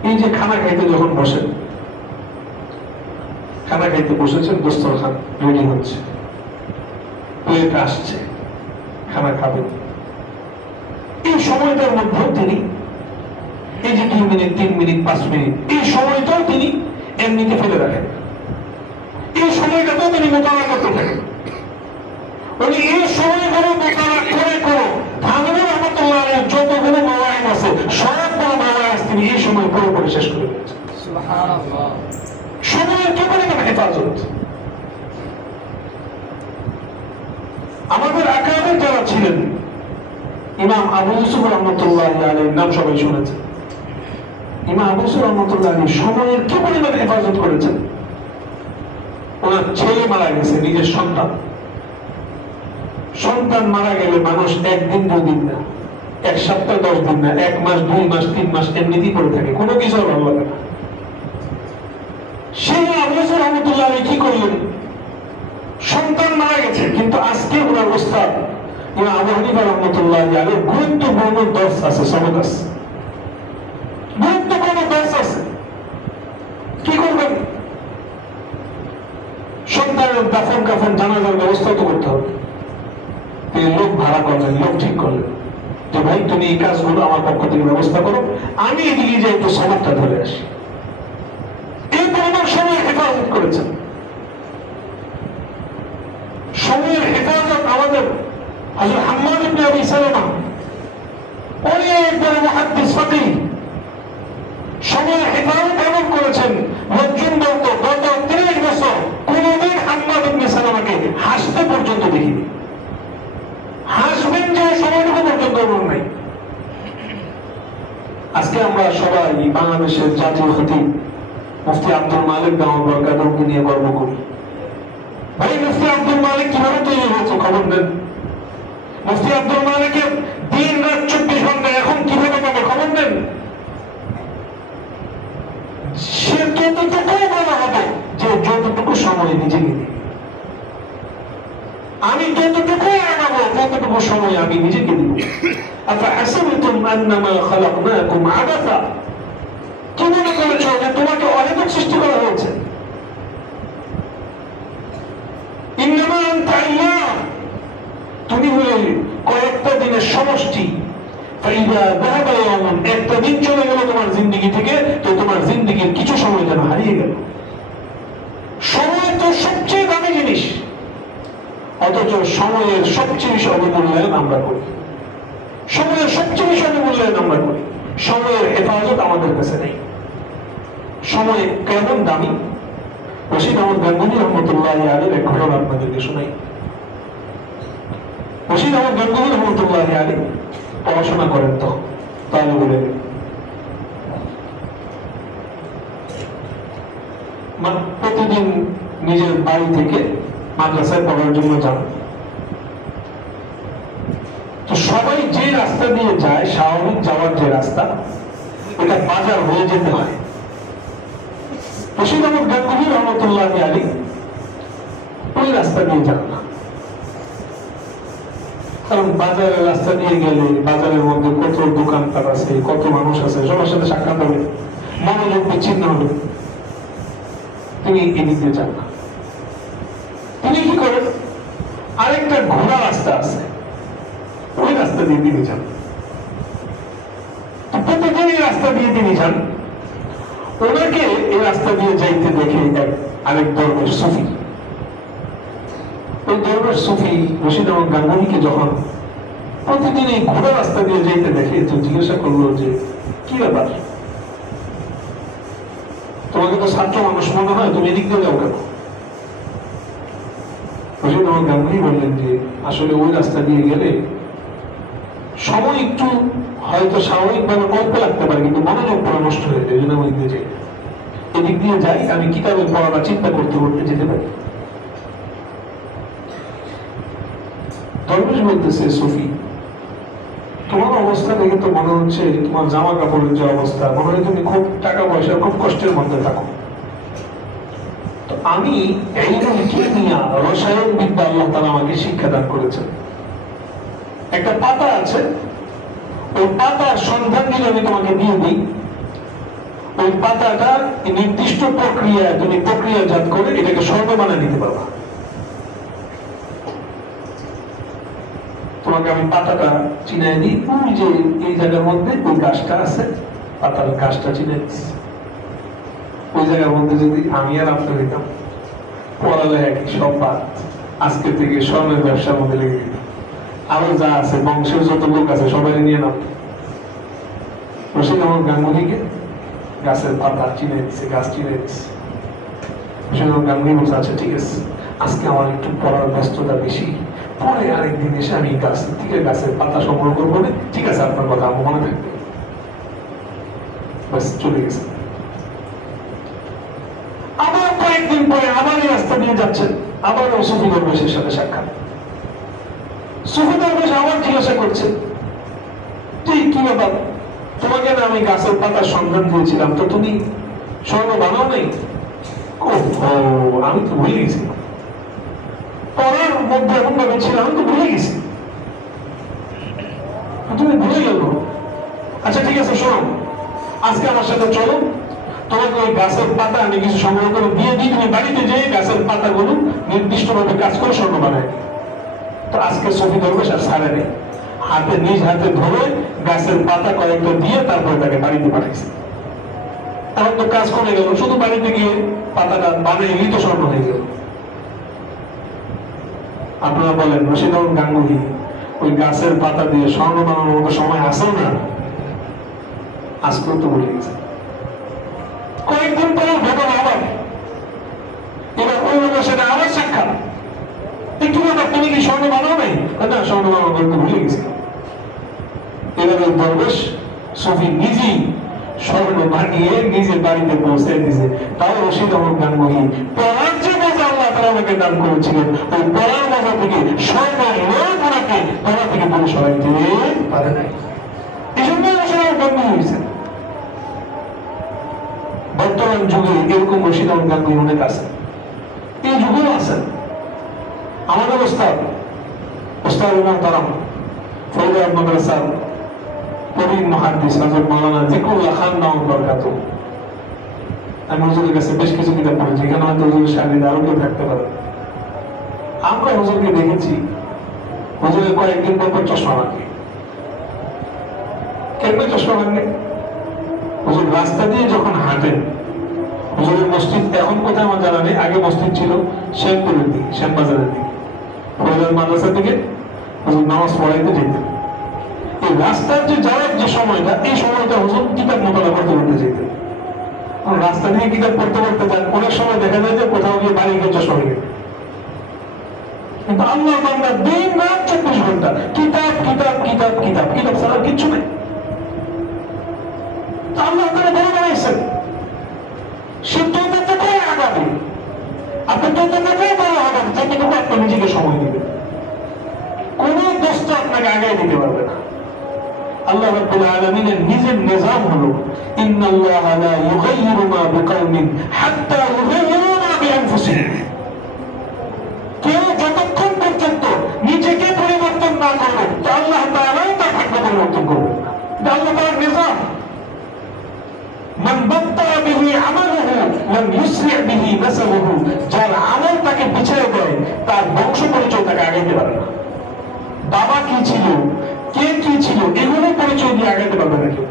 এই যে খানা খাইতে যখন বসেন, খানা খাইতে বসেছেন, দস্তরখান রেডি হচ্ছে, প্লেট আসছে, খানা খাবেন, এই সময়টার মধ্যেও তিনি এই যে 2 মিনিট 3 মিনিট 5 মিনিট এই সময়টাও তিনি এমনিতে ফেলে রাখেন। এই সময়টাতেও তিনি মোকাবেলা করতে থাকেন। উনি এই সময়গুলো মোকাবেলা করে করো থানভী রহমাতুল্লাহ আলাইহির যতগুলো মাওয়াইজ আছে সবগুলো মাওয়াইজ তিনি এই সময় পুরোপুরি শেষ করে দিয়েছেন। সুবহানাল্লাহ। সময়ের কি পরিমাণ হেফাজত! আমাদের আকাবের যারা ছিলেন, ইমাম আবু ইউসুফ রহমতুল্লাহ আলাইহির নাম সবাই শুনেছেন। ইমাম আবু ইউসুফ রহমতুল্লাহ আলাইহি সময়ের কি পরিমাণ হেফাজত করেছেন। ওনার ছেলে মারা গেছে, নিজের সন্তান, সন্তান মারা গেলে মানুষ 1 দিন 2 দিন না, 1 সপ্তাহ 10 দিন না, 1 মাস 2 মাস 3 মাস এমনিতেই পড়ে থাকে, কোনো কিছু ভালো লাগে না। সেই আবু ইউসুফ রহমতুল্লাহ আলাইহি কি করলেন? সন্তান মারা গেছে, কিন্তু আজকে ওনার ওস্তাদ ইমাম আবু হানিফা রহমতুল্লাহ আলাইহির গুরুত্বপূর্ণ দর্স আছে, সবক আছে, গুরুত্বপূর্ণ দর্স আছে। কি করবেন? সন্তানের দাফন কাফন জানাজার ব্যবস্থা তো করতে হবে। তিনি লোক ভাড়া করলেন, লোক ঠিক করলেন যে ভাই তুমি এই কাজগুলো আমার পক্ষ থেকে ব্যবস্থা করো, আমি এদিকে যে একটু সবকটা ধরে আসি। এই পরিমাণ সময় হেফাজত করেছেন। সময়ের হেফাজত আমাদের হযরত হাম্মাদ ইবনে আবি সালামা অনেক বড় মুহাদ্দিস ফাকিহ, সময়ের হেফাজত এমন করেছেন লোকজন বলতো গত 30 বছর কোনদিন হাম্মাদ ইবনে সালামাকে হাসতে পর্যন্ত দেখিনি। হাসবেন যে সময়টুকু পর্যন্ত মন নাই। আজকে আমরা সবাই বাংলাদেশের জাতীয় খতিব মুফতি আব্দুল মালিক দাওয়াত বরকাতুহু নিয়ে গর্ব করি। ভাই মুফতি আব্দুল মালিক কিভাবে তৈরি হয়েছে খবর নেন? মুফতি আব্দুল মালিকের দিন রাত 24 ঘন্টা এখন কিভাবে পাবে খবর নেন? সে ততটুকু বলা হবে যে যতটুকু সময় নিজেকে দিই, আমি যতটুকু আগাবো ততটুকু সময় আমি নিজেকে দিব। আফাহাসিবতুম আন্নামা খালাকনাকুম আবাসা, কি মনে করেছো যে তোমাকে অহেতুক সৃষ্টি করা হয়েছে? ইন্নামা আনতা আইয়াম, তুমি হলে কয়েকটা দিনের সমষ্টি। ফাইদা যাহাবা ইয়াউমুন, একটা দিন চলে গেল তোমার জিন্দেগি থেকে, তো তোমার জিন্দেগির কিছু সময় যেন হারিয়ে গেল। সময় তো সবচেয়ে দামি জিনিস, অথচ সময়ের সবচেয়ে বেশি অবমূল্যায়ন আমরা করি। সময়ের সবচেয়ে বেশি অবমূল্যায়ন আমরা করি। সময়ের হেফাজত আমাদের কাছে নেই। সময় কেমন দামি? রশিদ আহমদ গাঙ্গুহি রহমতুল্লাহ আলাইহির এক ঘটনা আপনাদেরকে শোনাই। রশিদ আহমদ গাঙ্গুহি রহমতুল্লাহ আলাইহি পড়াশোনা করেন, তো তাহলে বলে প্রতিদিন নিজের বাড়ি থেকে মাদ্রাসায় পড়ার জন্য যান। তো সবাই যে রাস্তা দিয়ে যায়, স্বাভাবিক যাওয়ার যে রাস্তা, এটা বাজার হয়ে যেতে হয়। রশিদ আহমদ গাঙ্গুহি রহমতুল্লাহ আলাইহি ওই রাস্তা দিয়ে যান না, কারণ বাজারের রাস্তা দিয়ে গেলে বাজারের মধ্যে কত দোকানপাট আছে, কত মানুষ আছে, সবার সাথে সাক্ষাৎ হবে, মনোযোগ বিচ্ছিন্ন হবে। তিনি এদিক দিয়ে যান না। তিনি কি করেন? আরেকটা ঘোড়া রাস্তা আছে, ওই রাস্তা দিয়ে তিনি যান। প্রতিদিন এই রাস্তা দিয়ে তিনি যান। ওনাকে এই রাস্তা দিয়ে যাইতে দেখে আরেক দরবেশ সুফি, ওই দরবেশ সুফি রশিদ আহমদ গাঙ্গুহিকে যখন প্রতিদিন এই ঘোড়া রাস্তা দিয়ে যাইতে দেখে, তো জিজ্ঞাসা করলো যে কি ব্যাপার, তোমাকে তো ছাত্র মানুষ মনে হয়, তুমি এদিক দিয়ে যাও কেন? রশিদ আহমদ গাঙ্গুহি বললেন যে আসলে ওই রাস্তা দিয়ে গেলে সময় একটু হয়তো স্বাভাবিকভাবে অল্প লাগতে পারে, কিন্তু মনোযোগ পুরো নষ্ট হয়ে যায়। এই জন্য আমি এদিকে যাই, এদিক দিয়ে যাই, আমি কিতাবে পড়াটা চিন্তা করতে করতে যেতে পারি। দরবেশ বলতেছে, সুফি তোমার অবস্থা দেখে তো মনে হচ্ছে, তোমার জামা কাপড়ের যে অবস্থা, মনে হয় তুমি খুব টাকা পয়সা খুব কষ্টের মধ্যে থাকো। তো আমি এইরকম কেমিয়া রসায়ন বিদ্যা আল্লাহ তাআলা আমাকে শিক্ষাদান করেছেন। একটা পাতা আছে, ওই পাতার সন্ধান দিলে আমি তোমাকে দিয়ে দিই, ওই পাতাটা নির্দিষ্ট প্রক্রিয়া তুমি প্রক্রিয়াজাত করে এটাকে স্বর্ণ বানিয়ে নিতে পারবা। তোমাকে আমি পাতাটা চিনাই দিই, ওই যে এই জায়গার মধ্যে ওই গাছটা আছে, পাতার গাছটা চিনাই দিচ্ছি। ওই জায়গার মধ্যে যদি আমি আর আপনি হইতাম, পড়ালেখা কি সব বাদ, আজকে থেকে স্বর্ণের ব্যবসার মধ্যে লেগে দিতাম। আরো যা আছে বংশের যত লোক আছে সবাই নিয়ে নাম। রশিদ আহমদ গাঙ্গুহিকে গাছের পাতা চিনে দিচ্ছে, গাছ চিনে দিচ্ছে। রশিদ আহমদ গাঙ্গুহি বলছে, আচ্ছা ঠিক আছে, আজকে আমার একটু পড়ার ব্যস্ততা বেশি, পরে আরেকদিন এসে আমি গাছ থেকে গাছের পাতা সংগ্রহ করবো না। ঠিক আছে, আপনার কথা আমার মনে থাকবে। বাস চলে গেছে। আবার কয়েকদিন পরে আবার এই রাস্তা দিয়ে যাচ্ছেন, আবার সুফি দরবেশের সাথে সাক্ষাৎ। সুফি দরবেশ আবার জিজ্ঞাসা করছে, তুই কি ব্যাপার, তোমাকে না আমি গাছের পাতার সন্ধান দিয়েছিলাম, তো তুমি স্বর্ণ বানাও নাই? আমি তো ভুলে গেছি, পরের মধ্যে এমন ভাবে ছিল, আমি তো ভুলে গেছি। তুমি ভুলে গেল? আচ্ছা ঠিক আছে, শোনো, আজকে আমার সাথে চলো, তোমাকে ওই গাছের পাতা আমি কিছু সংগ্রহ করে দিয়ে দিই, তুমি বাড়িতে যেয়ে গাছের পাতাগুলো নির্দিষ্ট ভাবে কাজ করে স্বর্ণ বানায়। তো আজকে সুফি দরবেশ আর ছাড়ে নেই, হাতে নিজ হাতে ধরে গাছের পাতা কয়েকটা দিয়ে তারপরে তাকে বাড়িতে পাঠাইছে। তখন তো কাজ করে গেল, শুধু বাড়িতে গিয়ে পাতাটা বানিয়ে নিত, স্বর্ণ হয়ে গেল। আপনারা বলেন, রশিদ আহমদ গাঙ্গুহি ওই গাছের পাতা দিয়ে স্বর্ণ বানানোর মতো সময় আসেও না? আজকেও তো বলে গেছে। কয়েকদিন পরে ঘটনা আবার, এবার ওই লোকের সাথে আবার সাক্ষাৎ। কি ব্যাপার, তুমি কি স্বর্ণ বানাও নাই? না, স্বর্ণ বানানো বলতে ভুলে গেছি। এবার ওই দরবেশ সুফি নিজেই স্বর্ণ বানিয়ে নিজের বাড়িতে পৌঁছে দিয়েছে। তাও রশিদ আহমদ গাঙ্গুহি পড়ার যে মজা আল্লাহ তাআলা আমাকে দান করেছিলেন, ওই পড়ার মজা থেকে স্বর্ণ ওনাকে পড়া থেকে দূরে সরাইতে পারে নাই। এই জন্য রশিদ আহমদ গাঙ্গুহি হয়েছে। বর্তমান যুগে এরকম রশিদ আহমদ গাঙ্গুহি অনেক আছে, এই যুগেও আছেন। আমাদের ওস্তাদ মুহতারাম ফরিদ মাদ্রাসার প্রবীণ মুহাদ্দিস হযরত মাওলানা যিকরুল্লাহ খান নাম বরকাতুহ, আমি হুজুরের কাছে বেশ কিছু কিতাব পড়েছি, এখানে হয়তো হুজুরের সান্নিধ্যে আরো কেউ থাকতে পারে। আমরা হুজুরকে দেখেছি, হুজুরের কয়েকদিন পর চশমা ভাঙে। কেন চশমা ভাঙে? হুজুর রাস্তা দিয়ে যখন হাঁটেন, হুজুরের মসজিদ এখন কোথায় আমার জানা নেই, আগে মসজিদ ছিল শ্যামপুরের দিকে, শ্যামবাজারের দিকে, ফরিদ মাদ্রাসার দিকে হুজুর নামাজ পড়াইতে যেতেন। এই রাস্তার যে যাওয়ার যে সময়টা, এই সময়টা হুজুর কিতাব মোতালা করতে করতে যেতেন। রাস্তা দিয়ে কিতাব পড়তে পড়তে যান, অনেক সময় দেখা যায় যে কোথাও গিয়ে বাড়ি গিয়ে চশমা ভেঙে। কিন্তু আল্লাহ বান্দা দিন রাত 24 ঘন্টা কিতাব কিতাব কিতাব কিতাব কিতাব ছাড়া কিচ্ছু নেই। আল্লাহ তাআলা বলে বানাইছেন, সে ততটুকু আগাবে, আপনি ততটুকু বড় হবেন যতটুকু আপনি নিজেকে সময় দিবেন। কোন দোস্ত আপনাকে আগায় দিতে পারবে না। আল্লাহ রাব্বুল আলামিনের নিজের নিজাম হলো, ইন্নাল্লাহা লা ইউগাইয়িরু মা বিকাওমিন হাত্তা ইউগাইয়িরু মা বিআনফুসিহিম। কেউ যতক্ষণ পর্যন্ত নিজেকে পরিবর্তন না করবে, তো আল্লাহ তাআলাও তার ভাগ্য পরিবর্তন করবে না। এটা আল্লাহ তাআলার নিজাম। মান বাত্তা বিহি আমালুহু লাম ইউসরি' বিহি নাসাবুহু। যার আমল তাকে পিছিয়ে দেয়, তার বংশ পরিচয় তাকে আগাইতে পারে না। বাবা কি ছিল, কে কি ছিল, এগুলো পরিচয় দিয়ে আগাইতে পারবে না কেউ।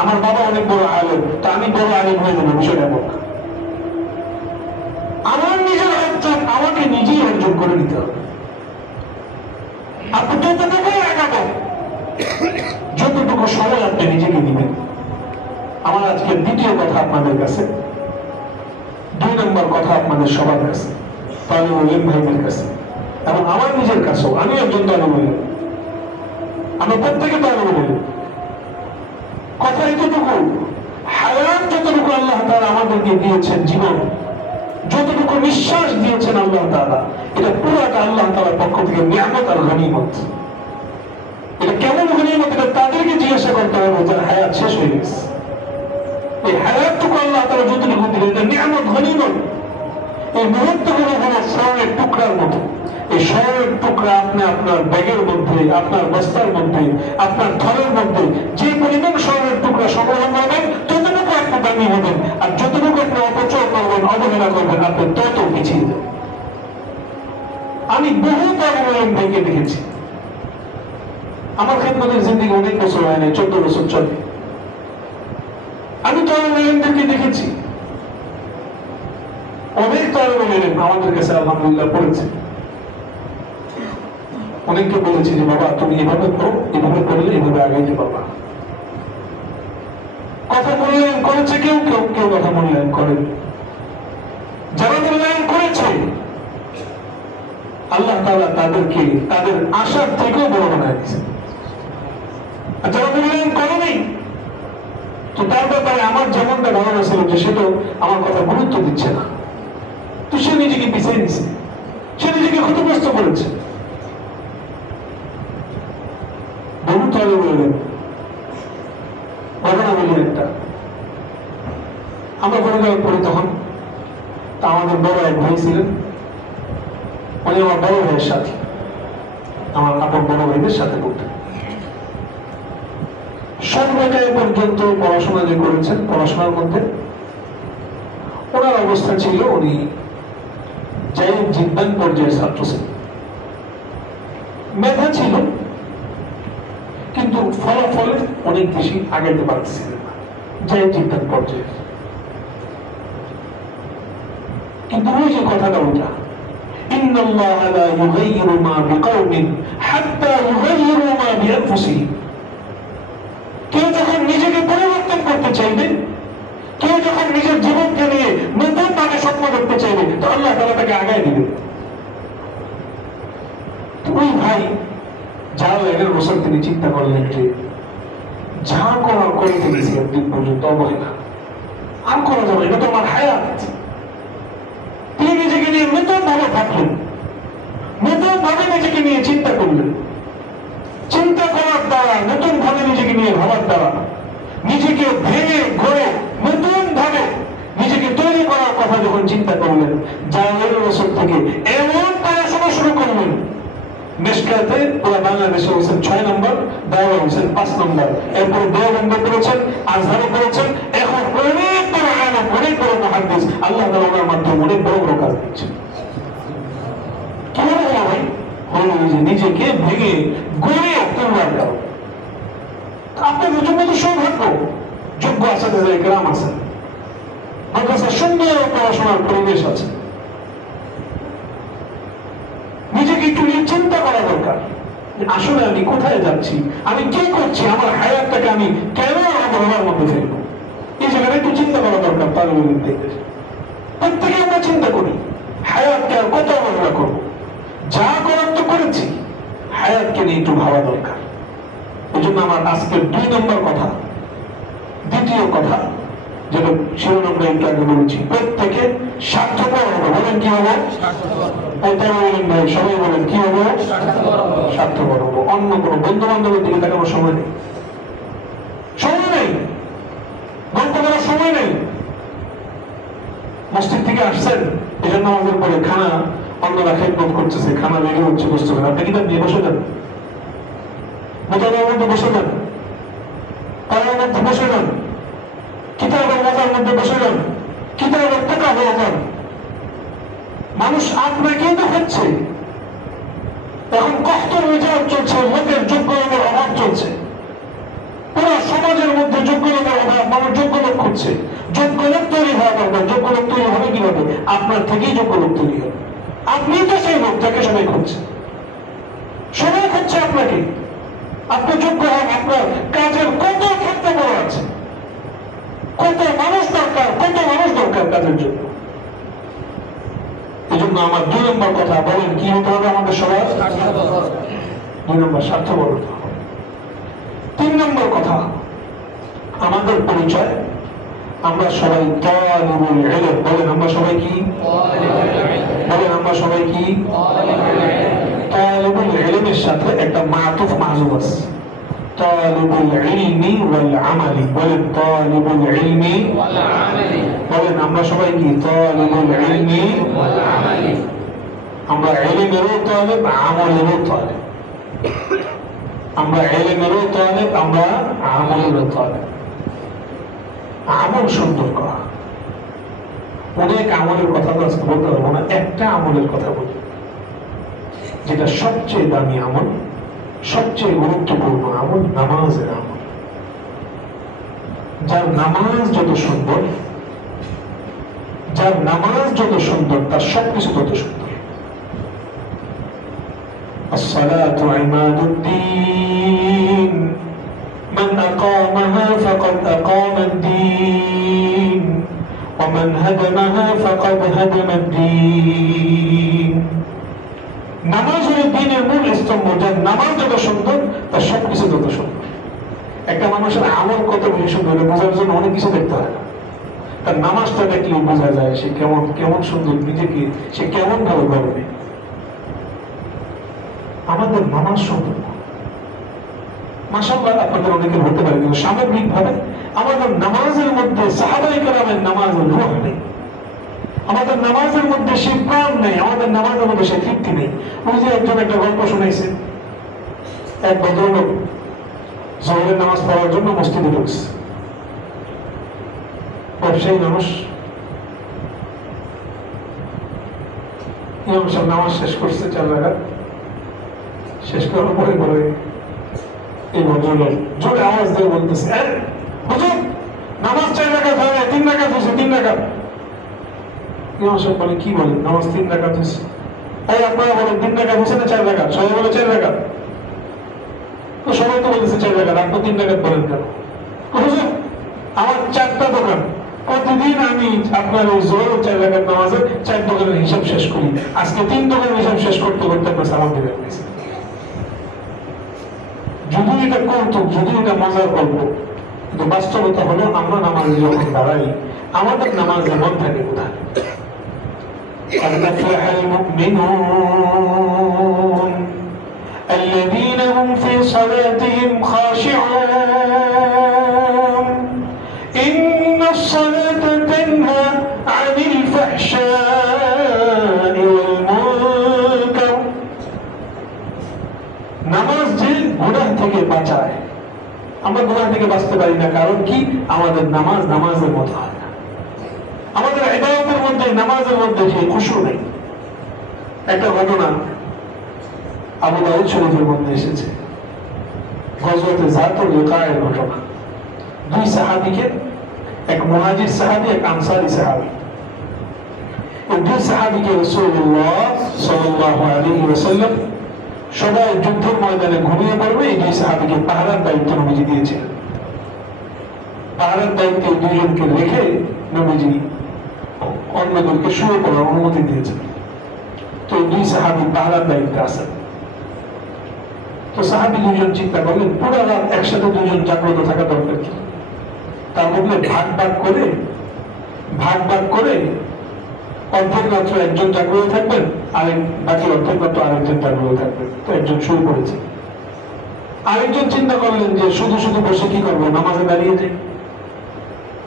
আমার বাবা অনেক বড় আলেম, তো আমি বড় আলেম হয়ে যাবো, বিষয়টা এমন না। আমার নিজের অর্জন আমাকে নিজেই অর্জন করে নিতে হবে। আপনি যতটুকু আগাবেন, যতটুকু সময় আপনি নিজেকে দিবেন। আমার আজকে দ্বিতীয় কথা আপনাদের কাছে, 2 নম্বর কথা আপনাদের সবার কাছে, তালিবুল ইলম ভাইদের কাছে। এবং আমার নিজের কাছেও আমি একজন তালেব ইলম, আমরা প্রত্যেকে তালেব ইলম। কথা এতটুকু, হায়াত যতটুকু আল্লাহ তাআলা আমাদেরকে দিয়েছেন, জীবন যতটুকু নিঃশ্বাস দিয়েছেন আল্লাহ তাআলা, এটা পুরোটা আল্লাহ তাআলার পক্ষ থেকে নিয়ামত আর গনিমত। এটা কেমন গনিমত, এটা তাদেরকে জিজ্ঞাসা করতে হবে যার হায়াত শেষ হয়ে গেছে। এই হায়াতটুকু আল্লাহ তাআলা যতটুকু দিলেন, এটা নিয়ামত গনিমত। এই মুহূর্তগুলো হলো স্বর্ণের টুকরার মতো। এই স্বর্ণের টুকরা আপনি আপনার ব্যাগের মধ্যে, আপনার বস্তার মধ্যে, আপনার ঘরের মধ্যে যে পরিমাণ স্বর্ণের টুকরা সংগ্রহ করবেন, ততটুকু আপনি দামি হবেন। আর যতটুকু আপনি অপচয় করবেন, অবহেলা করবেন, আপনি তত পিছিয়ে যাবেন। আমি বহু তালেব ইলম ভাইকে দেখেছি। আমার খেদমতের জিন্দেগি অনেক বছর হয় নাই, 14 বছর চলে। আমি তালেব ইলমদেরকে দেখেছি, অনেক তালেব ইলম আমাদের কাছে আলহামদুলিল্লাহ পড়েছে। অনেককে বলেছি যে বাবা তুমি এভাবে করো, এভাবে করলে এভাবে আগাইতে পারবা। কথা মূল্যায়ন করেছে কেউ, কেউ কেউ কথা মূল্যায়ন করেন। যারা মূল্যায়ন করেছে আল্লাহ তাআলা তাদেরকে তাদের আশার থেকেও বড় বানায় দিয়েছে। আর যারা মূল্যায়ন করেনি, তো তার ব্যাপারে আমার যেমনটা ধারণা ছিল যে সে তো আমার কথা গুরুত্ব দিচ্ছে না, তো সে নিজেকে পিছিয়ে নিছে, সে নিজেকে ক্ষতিগ্রস্ত করেছে। বহু তালেব ইলম ঘটনা বলি একটা। আমরা পরিবার পড়ি তখন, তা আমাদের বড় এক ভাই ছিলেন, উনি আমার বড় ভাইয়ের সাথে, আমার আপন বড় ভাইদের সাথে পড়তেন। সর্বদাই পর্যন্ত পড়াশোনা যে করেছেন, পড়াশোনার মধ্যে ওনার অবস্থা ছিল উনি জায়েদ জিদ্দান পর্যায়ের ছাত্র ছিলেন। মেধা ছিল, কিন্তু ফলাফলে অনেক বেশি আগাইতে পারতেছিলেন না, জায়েদ জিদ্দান পর্যায়ে। কিন্তু ওই যে কথাটা ওটা, ইন্নাল্লাহা লা ইউগাইয়িরু মা বিকাওমিন হাত্তা ইউগাইয়িরু মা বিআনফুসিহিম। কেউ যখন নিজেকে পরিবর্তন করতে চাইবে, কেউ যখন নিজের জীবনকে নিয়ে নতুন ভাবে স্বপ্ন দেখতে চাইবে, তো আল্লাহ তাআলা তাকে আগায় দিবে। ওই ভাই যার 11 বছর তিনি চিন্তা করলেন যে যা করার করে ফেলেছি একদিন পর্যন্ত অবহেলা, আর করা যাবে, এটা তো আমার হায়াত। তিনি নিজেকে নিয়ে নতুন ভাবে ভাবলেন, নতুন ভাবে নিজেকে নিয়ে চিন্তা করলেন। চিন্তা করার দ্বারা, নতুন ভাবে নিজেকে নিয়ে ভাবার দ্বারা, নিজেকে ভেঙে ঘরে নতুন ভাবে নিজেকে তৈরি করার কথা যখন চিন্তা করলেন, যার 11 বছর থেকে এমন পড়াশোনা শুরু করলেন, মেশকাতে পুরো বাংলাদেশে হয়েছেন 6 নম্বর, দাওয়া হয়েছেন 5 নম্বর, এরপর দেওবন্দে করেছেন, আজহারে করেছেন, এখন অনেক বড় আলেম, অনেক বড় মুহাদ্দিস, আল্লাহ তাআলা ওনার মাধ্যমে অনেক বড় বড় কাজ দিচ্ছেন। কিভাবে হলো ভাই? হলো নিজেকে ভেঙে গড়ে তোলার কারণ। আপনাদের জন্য তো সৌভাগ্য, যোগ্য আসাদে কেরাম আছেন, মাদ্রাসার সুন্দর পড়াশোনার পরিবেশ আছে। নিজেকে একটু নিয়ে চিন্তা করা দরকার, আসলে আমি কোথায় যাচ্ছি, আমি কি করছি, আমার হায়াতটাকে আমি কেন অবহেলার মধ্যে ফেলবো, এই জায়গাটা একটু চিন্তা করা দরকার। তালেব ইলমদের প্রত্যেকে আমরা চিন্তা করি, হায়াতকে আর কত অবহেলা করবো, যা করার তো করেছি, হায়াতকে নিয়ে একটু ভাবা দরকার। এই জন্য আমার আজকের 2 নম্বর কথা, দ্বিতীয় কথা যেটা শিরোনামটা একটু আগে বলেছি, প্রত্যেকে স্বার্থপর হবে। বলেন কি হবে? সবাই বলেন কি হবে? স্বার্থপর হবো। অন্য কোনো বন্ধু বান্ধবের দিকে তাকানোর সময় নেই, সময় নেই, গল্প করার সময় নেই। মসজিদ থেকে আসছেন, এই জন্য আমাদের পরে খানা অন্যরা খেদমত করতেছে, খানা লেগে হচ্ছে, বুঝতে পারেন, আপনি কিতাব নিয়ে বসে যান, মোতাবের মধ্যে বসে যান, পাড়ার মধ্যে বসে যান, কিতাবের মজার মধ্যে বসে যান, কিতাবের পোকা হয়ে যান। মানুষ আপনাকেই তো হচ্ছে। এখন কষ্ট রেজাল্ট চলছে, লোকের যোগ্য লোকের অভাব চলছে, পুরো সমাজের মধ্যে যোগ্য লোকের অভাব, মানুষ যোগ্য লোক খুঁজছে। যোগ্য লোক তৈরি হওয়া দরকার। যোগ্য লোক তৈরি হবে কিভাবে? আপনার থেকেই যোগ্য লোক তৈরি হবে। আপনি তো সেই লোক যাকে সবাই খুঁজছে, সবাই খুঁজছে আপনাকে। আপনি যোগ্য হন, আপনার কাজের কত ক্ষেত্রে বড় আছে, কত মানুষ দরকার, কত মানুষ দরকার কাজের জন্য। এই জন্য জন্য আমার 2 নম্বর কথা বলেন, কি হতে হবে আমাদের সবার? 2 নম্বর স্বার্থপর হতে হবে। 3 নম্বর কথা, আমাদের পরিচয়, আমরা সবাই তালিবুল ইলম। বলেন আমরা সবাই কি? বলেন আমরা সবাই কি? তালিবুল ইলমের সাথে একটা মাতুফ মাহজুব আছে, তালিবুল ইলমি ওয়াল আমালি। বলেন তালিবুল ইলমি ওয়াল আমালি। বলেন আমরা সবাই কি? তালিবুল ইলমি ওয়াল আমালি। আমরা ইলমেরও তালিব, আমলেরও তালিব। আমরা ইলমেরও তালিব, আমরা আমলেরও তালিব। আমল সুন্দর করা, অনেক আমলের কথা তো আজকে বলতে পারবো না, একটা আমলের কথা বলি যেটা সবচেয়ে দামি আমল, সবচেয়ে গুরুত্বপূর্ণ আমল, নামাজের আমল। যার নামাজ যত সুন্দর, যার নামাজ যত সুন্দর, তার সবকিছু তত সুন্দর। الصلاة عماد الدين من أقامها فقد أقام الدين ومن هدمها فقد هدم الدين। নামাজ হলো দ্বীনের মূল স্তম্ভ। যার নামাজ যত সুন্দর, তার সবকিছু তত সুন্দর। একটা মানুষের আমল কত বেশি সুন্দর বোঝার জন্য অনেক কিছু দেখতে হয় না, তার নামাজটা দেখলে বোঝা যায় সে কেমন কেমন সুন্দর, নিজেকে সে কেমন ভাবে করবে। আমাদের নামাজ সুন্দর মাশাআল্লাহ, আপনাদের অনেকের হতে পারে, কিন্তু সামগ্রিক ভাবে আমাদের নামাজের মধ্যে সাহাবায়ে কেরামের নামাজের রূহ নেই, আমাদের নামাজের মধ্যে সে প্রাণ নেই, আমাদের নামাজের মধ্যে সে তৃপ্তি নেই। ওই যে একজন একটা গল্প শুনাইছে, এক ভদ্রলোক জোহরের নামাজ পড়ার জন্য মসজিদে ঢুকছে, ব্যবসায়ী মানুষ, ইমাম সাহেব নামাজ শেষ করছে 4 রাকাত, শেষ করার পরে বলে এই ভদ্রলোক জোরে আওয়াজ দিয়ে বলতেছে, হুজুর নামাজ 4 রাকাত হয়, 3 রাকাত হয়েছে, 3 রাকাত। ইমাম সাহেব বলে, কি বলেন, নামাজ 3 রাকাত হয়েছে? এই আপনারা বলেন 3 রাকাত হয়েছে না 4 রাকাত? সবাই বলে 4 রাকাত। তো সবাই তো বলেছে 4 রাকাত, আপনি 3 রাকাত বলেন কেন? হুজুর আমার 4টা দোকান, প্রতিদিন আমি আপনার ওই জোর 4 রাকাত নামাজে 4 দোকানের হিসাব শেষ করি, আজকে 3 দোকানের হিসাব শেষ করতে করতে আপনার সালাম দিবেন। যদি এটা কৌতুক, যদি এটা মজার গল্প, কিন্তু বাস্তবতা হলো আমরা নামাজে যখন দাঁড়াই, আমাদের নামাজ এমন থাকে কোথায়? قد أفلح المؤمنون الذين هم في صلاتهم خاشعون إن الصلاة تنهى عن الفحشاء والمنكر। নামাজ যে গুনাহ থেকে বাঁচায়, আমরা গুনাহ থেকে বাঁচতে পারি না, কারণ কি? আমাদের নামাজ নামাজের মতো হয় না, আমাদের ইবাদতের মধ্যে, নামাজের মধ্যে যে খুশু নেই। একটা ঘটনা আবু দাউদ শরীফের মধ্যে এসেছে, গজওয়াতে যাতুল লিকায়ের ঘটনা। 2 সাহাবীকে, এক মুহাজির সাহাবী, এক আনসারী সাহাবী, এই 2 সাহাবীকে রাসূলুল্লাহ সাল্লাল্লাহু আলাইহি ওয়াসাল্লাম সবাই যুদ্ধের ময়দানে ঘুমিয়ে পড়বে, এই 2 সাহাবীকে পাহারার দায়িত্ব নবীজি দিয়েছিলেন। পাহারার দায়িত্বে 2 জনকে রেখে নবীজি অন্যদেরকে শুয়ে পড়ার অনুমতি দিয়েছেন। তো 2 সাহাবী পাহারার দায়িত্বে আছেন। তো সাহাবী 2 জন চিন্তা করলেন, পুরো রাত একসাথে 2 জন জাগ্রত থাকা দরকার কি? তার মধ্যে ভাগ ভাগ করে অর্ধেক রাত্র একজন জাগ্রত থাকবেন, আরেক বাকি অর্ধেক রাত্র আরেকজন জাগ্রত থাকবেন। তো একজন শুয়ে পড়েছে, আরেকজন চিন্তা করলেন যে শুধু শুধু বসে কি করবো, নামাজে দাঁড়িয়ে যাই।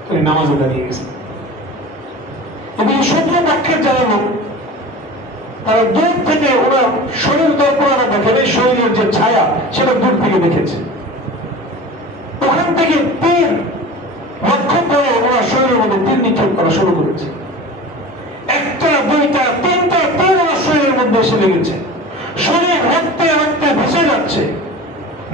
তো নামাজে দাঁড়িয়ে গেছে। এবং শত্রু পক্ষের যারা লোক, তারা দূর থেকে ওরা শরীর দর্পণা দেখে, এই শরীরের যে ছায়া সেটা দূর থেকে দেখেছে। ওখান থেকে তীর লক্ষ্য করে ওরা শরীরের মধ্যে তীর নিক্ষেপ করা শুরু করেছে। 1টা 2টা 3টা তীর ওরা শরীরের মধ্যে এসে লেগেছে। শরীর রক্তে রক্তে ভেসে যাচ্ছে।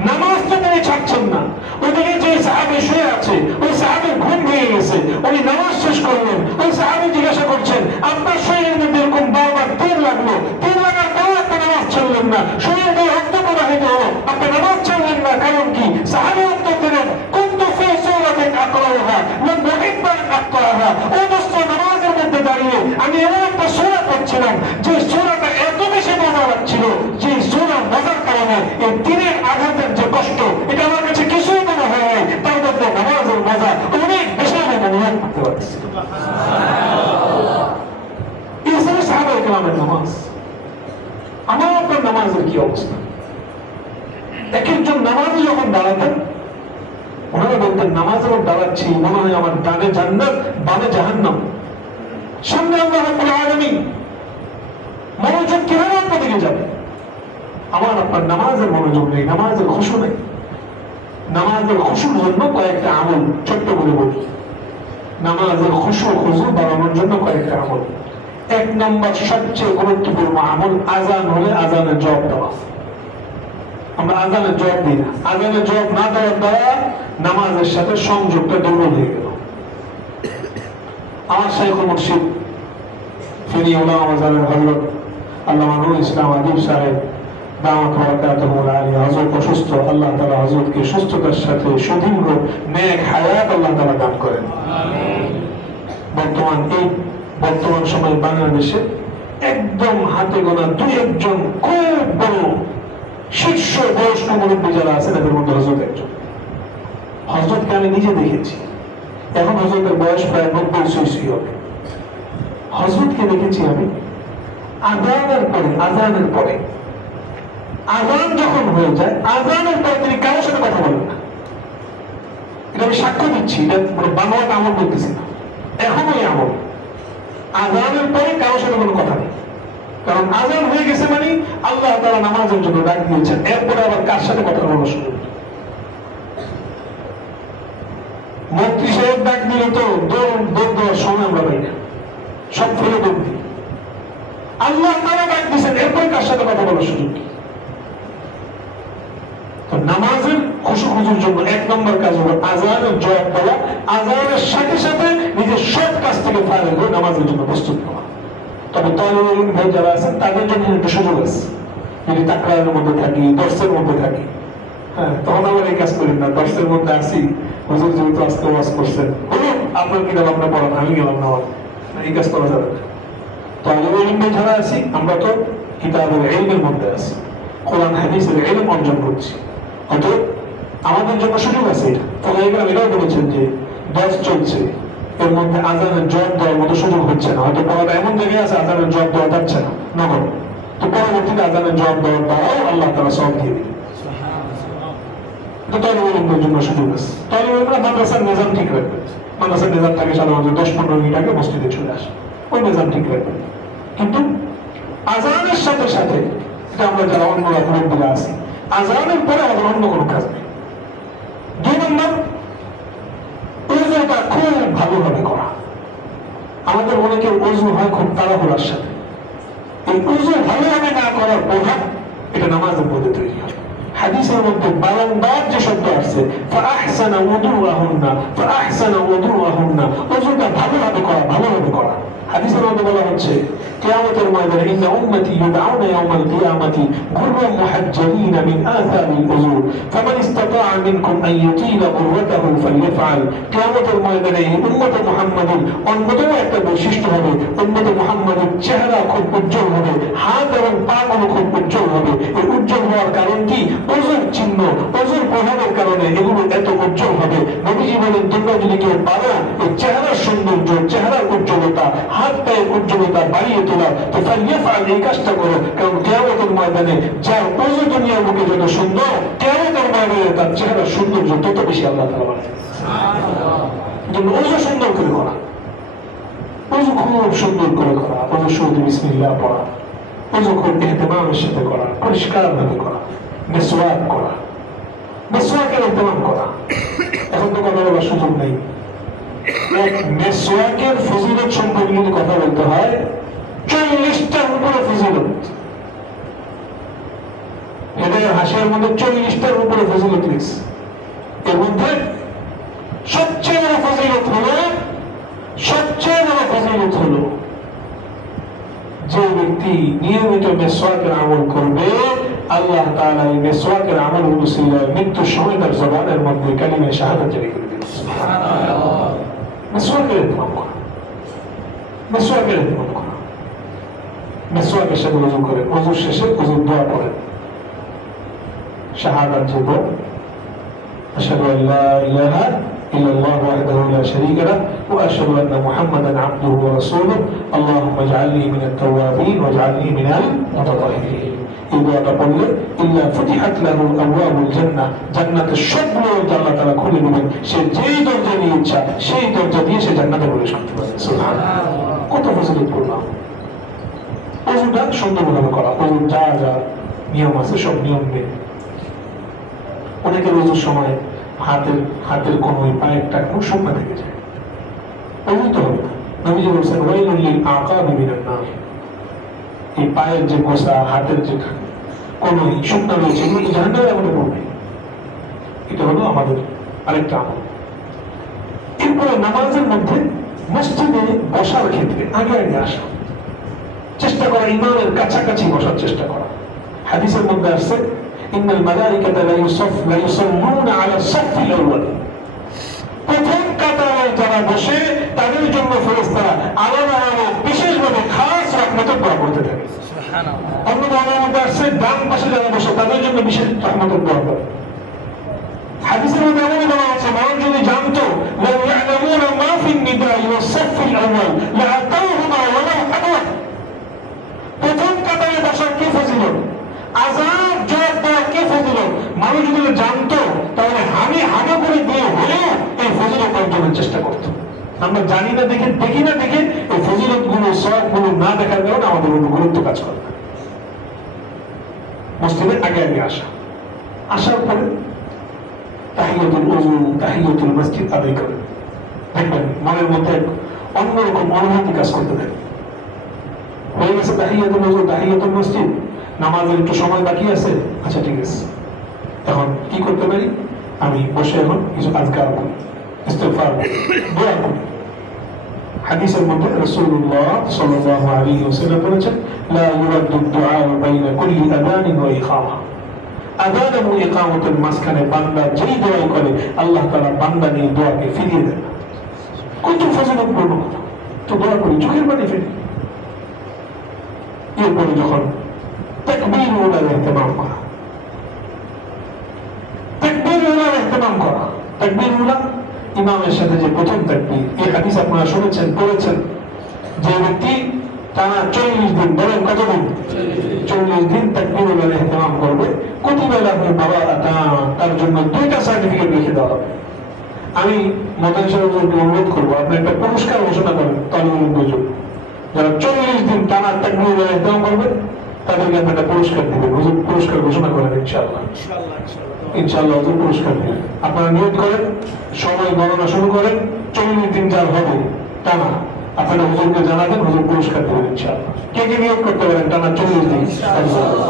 নামাজ তো তিনি ছাড়ছেন না। ওইদিকে যে সাহাবী শুয়ে আছে, ওই সাহাবীর ঘুম ভেঙে গেছে, উনি নামাজ শেষ করলেন। ওই সাহাবী জিজ্ঞাসা করছেন, আপনার শরীরের মধ্যে এরকম বারবার তীর লাগলো, তীর লাগার পরেও আপনি নামাজ ছাড়লেন না, শরীর দিয়ে রক্ত প্রবাহিত হলো, আপনি নামাজ ছাড়লেন না, কারণ কি? সাহাবী উত্তর দিলেন, কুনতু ফী সূরাতিন আকরাউহা মান উহিব্বু আন আকরাহা। ও দোস্ত, নামাজের মধ্যে দাঁড়িয়ে আমি এমন একটা সূরা পড়ছিলাম বলছিলাম যে সূরাটা এত বেশি মজা লাগছিল যে সূরার মজার কারণে এই তীরের আঘাতের যে কষ্ট এটা আমার কাছে কিছুই মনে হয় নাই, তার মধ্যে নামাজের মজা অনেক বেশি আমি অনুভব করতে পারছি। এই ছিল সাহাবায়ে কেরামের নামাজ। আমার আপনার নামাজের কি অবস্থা? এক একজন নামাজে যখন দাঁড়াতেন ওনারা বলতেন নামাজ যখন দাঁড়াচ্ছি মনে হয় আমার ডানে জান্নাত বামে জাহান্নাম, সামনে আল্লাহ রাব্বুল আলামিন, মনোযোগ কিভাবে আপনার দিকে যাবে? আমার আপনার নামাজের মনোযোগ নেই, নামাজের খুশু নেই। নামাজের খুশুর জন্য কয়েকটা আমল ছোট্ট করে বলি। নামাজের খুশু খুশু বাড়ানোর জন্য কয়েকটা আমল। এক নম্বর সবচেয়ে গুরুত্বপূর্ণ আমল, আজান হলে আজানের জবাব দেওয়া। আমরা আজানের জবাব দিই না। আজানের জবাব না দেওয়ার দ্বারা নামাজের সাথে সংযোগটা দুর্বল হয়ে গেল। আমার শাইখুল মুর্শিদ ফেনী উলামা মাজারের হযরত আল্লামা নুরুল ইসলাম আদিব সাহেব দাওয়াত বারাকাতুহুল আলিয়া হযরত অসুস্থ, আল্লাহ তাআলা হযরতকে সুস্থতার সাথে সুদীর্ঘ নেক হায়াত আল্লাহ তাআলা দান করেন। আমিন। বর্তমান সময়ে বাংলাদেশে একদম হাতে গোনা দুই একজন খুব বড় শীর্ষ বয়স্ক মুরব্বী যারা আছেন এদের মধ্যে হযরত একজন। হযরতকে আমি নিজে দেখেছি, এখন হযরতের বয়স প্রায় 90-100 হবে। হযরতকে দেখেছি আমি আজানের পরে আজান যখন হয়ে যায় আজানের পরে তিনি কারোর সাথে কথা বলেন না। এটা আমি সাক্ষ্য দিচ্ছি, এটা বাংলাতে আমল বলতেছি না, এখনো এই আমল। আজানের পরে কারোর সাথে কোনো কথা নেই, কারণ আজান হয়ে গেছে মানে আল্লাহ তাআলা নামাজের জন্য ডাক দিয়েছেন, এরপরে আবার কার সাথে কথা বলার সুযোগ নেই। মন্ত্রী সাহেব ডাক দিলে তো দৌড় দেওয়ার সময় আমরা পাই না, সব ফেলে দৌড় দিই। আল্লাহ তাআলা ডাক দিয়েছেন, এরপরে কার সাথে কথা বলার সুযোগ নেই। নামাজের খুশু খুশুর জন্য এক নম্বর কাজ হলো আজানের জবাব দেওয়া, আজানের সাথে সাথে নিজের সব কাজ থেকে ফারেগ হয়ে নামাজের জন্য প্রস্তুত হওয়া। তবে তালিবুল ইলম ভাই যারা আছেন তাদের জন্য একটা সুযোগ আছে, যদি তাকরারের মধ্যে থাকি, দর্শের মধ্যে থাকি, হ্যাঁ তখন আবার এই কাজ করি না। দর্শের মধ্যে আসি, হুজুর যেহেতু আজকে ওয়াজ করছেন, বলুন আপনার কিতাব আপনার পড়ান, আমি গেলাম না, এই কাজ করা যাবে না। তালিবুল ইলম ভাই যারা আছি আমরা তো কিতাবের ইলমের মধ্যে আছি, কোরআন হাদিসের ইলম অর্জন করছি, অতএব আমাদের জন্য সুযোগ আছে। এটাও বলেছেন যে দশ চলছে, এর মধ্যে আজানের জবাব দেওয়ার মতো সুযোগ হচ্ছে না, হয়তো পড়াটা এমন জায়গায় আছে আজানের জবাব দেওয়া যাচ্ছে না, নগর তো পরবর্তীতে আজানের জবাব দেওয়ার দ্বারাও আল্লাহ তাআলা সওয়াব দিয়ে দিবেন। তো তালিবুল জন্য সুযোগ আছে। তালিবুলরা মাদ্রাসার নিজাম ঠিক রাখবে, মাদ্রাসার নিজাম থাকে সাধারণত 10-15 মিনিট আগে মসজিদে চলে আসে, ওই নিজাম ঠিক রাখবে। কিন্তু আজানের সাথে সাথে এটা আমরা যারা অন্য রকমের দিকে আছি, আজানের পরে আমাদের অন্য কোনো কাজ নেই। 2 নম্বর, ওযুটা খুব ভালোভাবে করা। আমাদের অনেকের ওযু হয় খুব তাড়াহুড়ার সাথে, এই ওযু ভালোভাবে না করার প্রভাব এটা নামাজের মধ্যে তৈরি হয়। হাদিসের মধ্যে বারংবার যে শব্দ আসছে ফাআহসানা ওযুআহুন্না, ফাআহসানা ওযুআহুন্না, ওযুটা ভালোভাবে করা, ভালোভাবে করা। হাদিসের মধ্যে বলা হচ্ছে কিয়ামতের ময়দানে ইন্না উম্মতি ইউদআউনা ইয়াওমাল কিয়ামাতি গুররাম মুহাজ্জালিনা মিন আথারিল ওযু ফামান ইসতাতাআ মিনকুম আন ইউতিলা গুররাতাহু ফালইফআল। কিয়ামতের ময়দানে উম্মতে মুহাম্মাদের অন্যতম একটা বৈশিষ্ট্য হবে, উম্মতে মুহাম্মাদের চেহারা খুব উজ্জ্বল হবে, হাত এবং পা গুলো খুব উজ্জ্বল হবে। এই উজ্জ্বল হওয়ার কারণ কি? ওযুর চিহ্ন, ওযুর প্রভাবের কারণে এগুলো এত উজ্জ্বল হবে। নবীজি বলেন তোমরা যদি কেউ পারো এই চেহারার সৌন্দর্য, চেহারার উজ্জ্বলতা, হাত পায়ের উজ্জ্বলতা বাড়িয়ে তোলা, তো ফালইফআল, এই কাজটা করো। কারণ কিয়ামতের ময়দানে যার ওযু দুনিয়ার বুকে যত সুন্দর, কিয়ামতের ময়দানে তার চেহারার সৌন্দর্য তত বেশি আল্লাহ তাআলা বাড়ায়। সুবহানাল্লাহ। ওযু সুন্দর করে করা, ওযু খুব সুন্দর করে করা, ওযু শুরুতে বিসমিল্লাহ পড়া, ওযু খুব ইহতিমামের সাথে করা, পরিষ্কার ভাবে করা, মিসওয়াক করা, মিসওয়াকের ইহতিমাম করা। এখন তো কথা বলার সুযোগ নেই। এক মিসওয়াকের ফজিলত সম্পর্কে যদি কথা বলতে হয় 40টার উপরে ফজিলত, এদের হাসির মধ্যে 40টার উপরে ফজিলত লিখছে। এর মধ্যে সবচেয়ে বড় ফজিলত হলো যে ব্যক্তি নিয়মিত মিসওয়াকের আমল করবে, আল্লাহ তাআলা এই মিসওয়াকের আমল উসিলায় মৃত্যুর সময় তার জবানের মধ্যে কালিমা শাহাদাত জারি করে দিবেন। সুবহানাল্লাহ। মিসওয়াকের ইহতিমাম করা, মিসওয়াকের ইহতিমাম করা। মিসওয়াকের সাথে ওযু করে, ওযুর শেষে ওযুর দোয়া পড়েন, শাহাদাত যে দোয়া, আশহাদু আল্লা ইলাহা ইল্লাল্লাহু ওয়াহদাহু লা শারীকা লাহু ওয়া আশহাদু আন্না মুহাম্মাদান আবদুহু ওয়া রাসূলুহু আল্লাহুম্মা ইজআলনি মিনাত তাওয়াবিন ওয়াজআলনি মিনাল মুতাতাহহিরিন। এই দোয়াটা পড়লে ইল্লা ফুতিহাত লাহু আবওয়াবুল জান্নাহ, জান্নাতের সবগুলো দরজা আল্লাহ তাআলা খুলে দিবেন। সে যেই দরজা দিয়ে ইচ্ছা সেই দরজা দিয়ে সে জান্নাতে প্রবেশ করতে পারে। সুবহানাল্লাহ, কত ফজিলতপূর্ণ। ওযুটা সুন্দরভাবে করা, ওযুর যা যা নিয়ম আছে সব নিয়ম মেনে। অনেকের ওযুর সময় হাতের কোনোই পায়ের টাকনু শুকনা থেকে যায়, ওযু তো হবে না। নবীজি বলছেন ওয়াইলুল লিল আকাবি মিনান নার, এই পায়ের যে গোসা, হাতের যে কোনোই শুকনা রয়েছে এগুলো জাহান্নামের আগুনে পড়বে। এটা হলো আমাদের আরেকটা আমল। এরপরে নামাজের মধ্যে মসজিদে বসার ক্ষেত্রে আগে আগে আসা, চেষ্টা করা ইমামের কাছাকাছি বসার চেষ্টা করা। হাদিসের মধ্যে আসছে ইন্নাল মালাইকাতা লা ইউসাল্লুনা আলা সাফিল আউয়াল, প্রথম কাতারে যারা বসে তাদের জন্য ফেরেশতারা আলাদা আলাদা বিশেষভাবে খাস রহমতের দোয়া করতে থাকে। সুবহানাল্লাহ। অন্য দোয়ার মধ্যে আসছে ডান পাশে যারা বসে তাদের জন্য বিশেষ রহমতের দোয়া করে। হাদিসের মধ্যে এমন বলা আছে মানুষ যদি জানতো লাউ ইয়ালামুনা মা ফিন নিদাই ওয়া সাফিল আউয়াল লাআতাউহুমা ওয়ালাউ হাদওয়া, প্রথম কাতারে বসার কি ফজিলত, আযান জবাব দেওয়ার কি ফজিলত, মানুষ যদি জানতো তাহলে আমি হানা করে দিয়ে হলেও এই ফজিলত অর্জনের চেষ্টা করতো। আমরা জানি না দেখে, দেখি না দেখে এই ফজিলত গুলো সওয়াবগুলো না দেখার কারণে আমাদের গুরুত্ব কাজ করে না। মসজিদে আগে আগে আসার পরে তাহিয়াতুল ওযু, তাহিয়াতুল মসজিদ আদায় করেন। দেখবেন মনের মধ্যে অন্যরকম অনুভূতি কাজ করতে থাকে। হয়ে গেছে তাহিয়াতুল ওযু, তাহিয়াতুল মসজিদ, নামাজের একটু সময় বাকি আছে, আচ্ছা ঠিক আছে, এখন কি করতে পারি, আমি বসে এখন কিছু আজকার করি, ইস্তিগফার করি, দোয়া করি। হাদিসের মধ্যে রাসূলুল্লাহ সাল্লাল্লাহু আলাইহি ওয়াসাল্লাম বলেছেন লা ইউরাদ্দু দুআ বাইনা কুল্লি আযানিন ওয়া ইকামা, আযান এবং ইকামতের মাঝখানে বান্দা যেই দোয়া করে আল্লাহ তাআলা বান্দা নিয়ে দোয়াকে ফিরিয়ে দেন। কত ফজিলতপূর্ণ কথা, তো দোয়া করি চোখের পানি ফেলি। এরপরে যখন তাকবীর ওলার ইহতিমাম করা, তাকবীর ওলার ইহতিমাম করা, তাকবীর ওলা ইমামের সাথে যে প্রথম তাকবীর, এই হাদিস আপনারা শুনেছেন, পড়েছেন, যে ব্যক্তি টানা 40 দিন, বলেন কত দিন, 40 দিন তাকবীর ওলার ইহতিমাম করবে, কুতিবা লাহু বারাআতান, তার জন্য 2টা সার্টিফিকেট লিখে দেওয়া হবে। আমি মতান সাহেবকে অনুরোধ করবো আপনি একটা পুরস্কার ঘোষণা করেন তালিবুল জন্য, যারা 40 দিন টানা তাকবীর ওলার ইহতিমাম করবে তাদেরকে আপনি একটা পুরস্কার দিবেন। হুজুর পুরস্কার ঘোষণা করেন ইনশাআল্লাহ, ইনশাআল্লাহ হুজুর পুরস্কার দিবেন। আপনারা নিয়ত করেন, সময় গণনা শুরু করেন, 40 দিন যার হবে টানা আপনারা হুজুরকে জানাবেন, হুজুর পুরস্কার দেবেন ইনশাআল্লাহ। কে কে নিয়ত করতে পারেন টানা 40 দিন?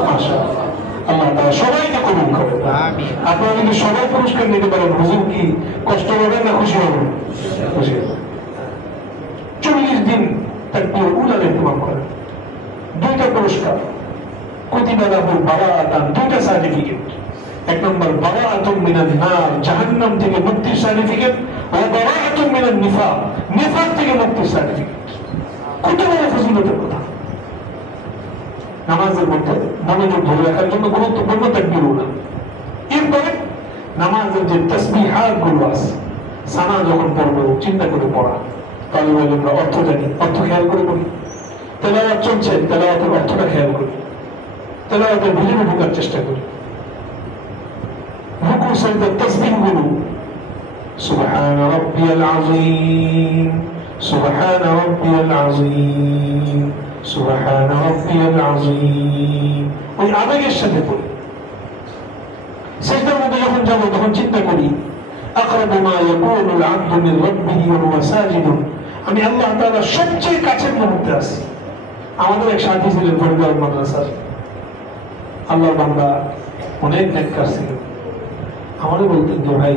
মাশাআল্লাহ, আল্লাহ তাআলা সবাইকে কবুল করেন। আমিন। আপনারা যদি সবাই পুরস্কার নিতে পারেন, হুজুর কি কষ্ট হবে না খুশি হবে? খুশি হবে। 40 দিন তাকবীর উলার ইহতিমাম করেন, 2টা পুরস্কার, কুতিবা লাহু বারাআতান, 2টা সার্টিফিকেট। এক নম্বর বারাআতুম মিনান নার, জাহান্নাম থেকে মুক্তির সার্টিফিকেট, ওয়া বারাআতুম মিনান নিফাক, নিফাক থেকে মুক্তির সার্টিফিকেট। কত বড় ফজিলতের কথা। নামাজের মধ্যে মনোযোগ ধরে রাখার জন্য গুরুত্বপূর্ণ তাকবীর উলা। এরপরে নামাজের যে তাসবিহাত গুলো আছে, সানা যখন পড়বো চিন্তা করে পড়া, তালিম আমরা অর্থ জানি, অর্থ খেয়াল করে পড়ি। তেলাওয়াত চলছে, তেলাওয়াতের অর্থটা খেয়াল করি, তেলাওয়াতের ভিতরে ঢোকার চেষ্টা করি। রুকু সাজদার তাসবিহগুলো সুবহান রাব্বিয়াল আযীম, সুবহান রাব্বিয়াল আযীম, সুবহান রাব্বিয়াল আযীম, ওই আবেগের সাথে পড়ি। সাজদার মধ্যে যখন যাব তখন চিন্তা করি আকরাবু মা ইয়াকুনুল আবদু মিন রাব্বিহি ওয়া হুয়া সাজিদুন, আমি আল্লাহ তাআলার সবচেয়ে কাছের মুহূর্তে আছি। আমাদের এক সাথী ছিলেন ফরিদাবাদ মাদ্রাসার, আল্লাহর বান্দা, অনেক নেককার ছিলেন। আমাদের বলতেন যে ভাই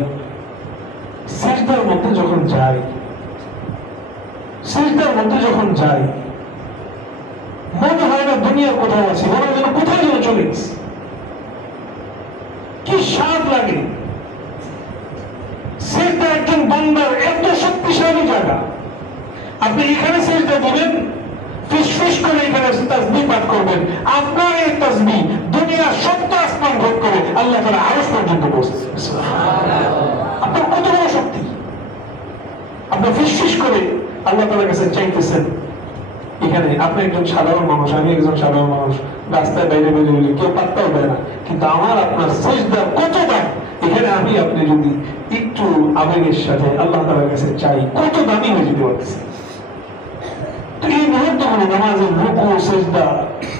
সিজদার মধ্যে যখন যাই, সিজদার মধ্যে যখন যাই মনে হয় না দুনিয়ার কোথাও আছি, মনে হয় যেন কোথায় যেন চলে গেছি। কি স্বাদ লাগে। সিজদা একজন বান্দার এত শক্তিশালী জায়গা, আপনি এখানে সিজদা দিবেন, ফিস ফিস করে এখানে তাসবিহ পাঠ করবেন, আপনার এই তাসবিহ দুনিয়ার সপ্ত আসমান ভোগ করে আল্লাহ তাআলা আরশ পর্যন্ত পৌঁছাবে। সুবহানাল্লাহ। আপনার কত বড় শক্তি! আপনি ফিসফিস করে আল্লাহ তাআলার কাছে চাইতেছেন। এখানে আপনি একজন সাধারণ মানুষ, আমি একজন সাধারণ মানুষ, রাস্তায় বাইরে বেরিয়ে গেলে কেউ পাত্তাও দেয় না, কিন্তু আমার আপনার সিজদার কত দাম! এখানে আমি আপনি যদি একটু আবেগের সাথে আল্লাহ তাআলার কাছে চাই, কত দামি হয়ে যেতে পারতেছে। তো এই মুহূর্তগুলো নামাজের রুকু, সিজদা,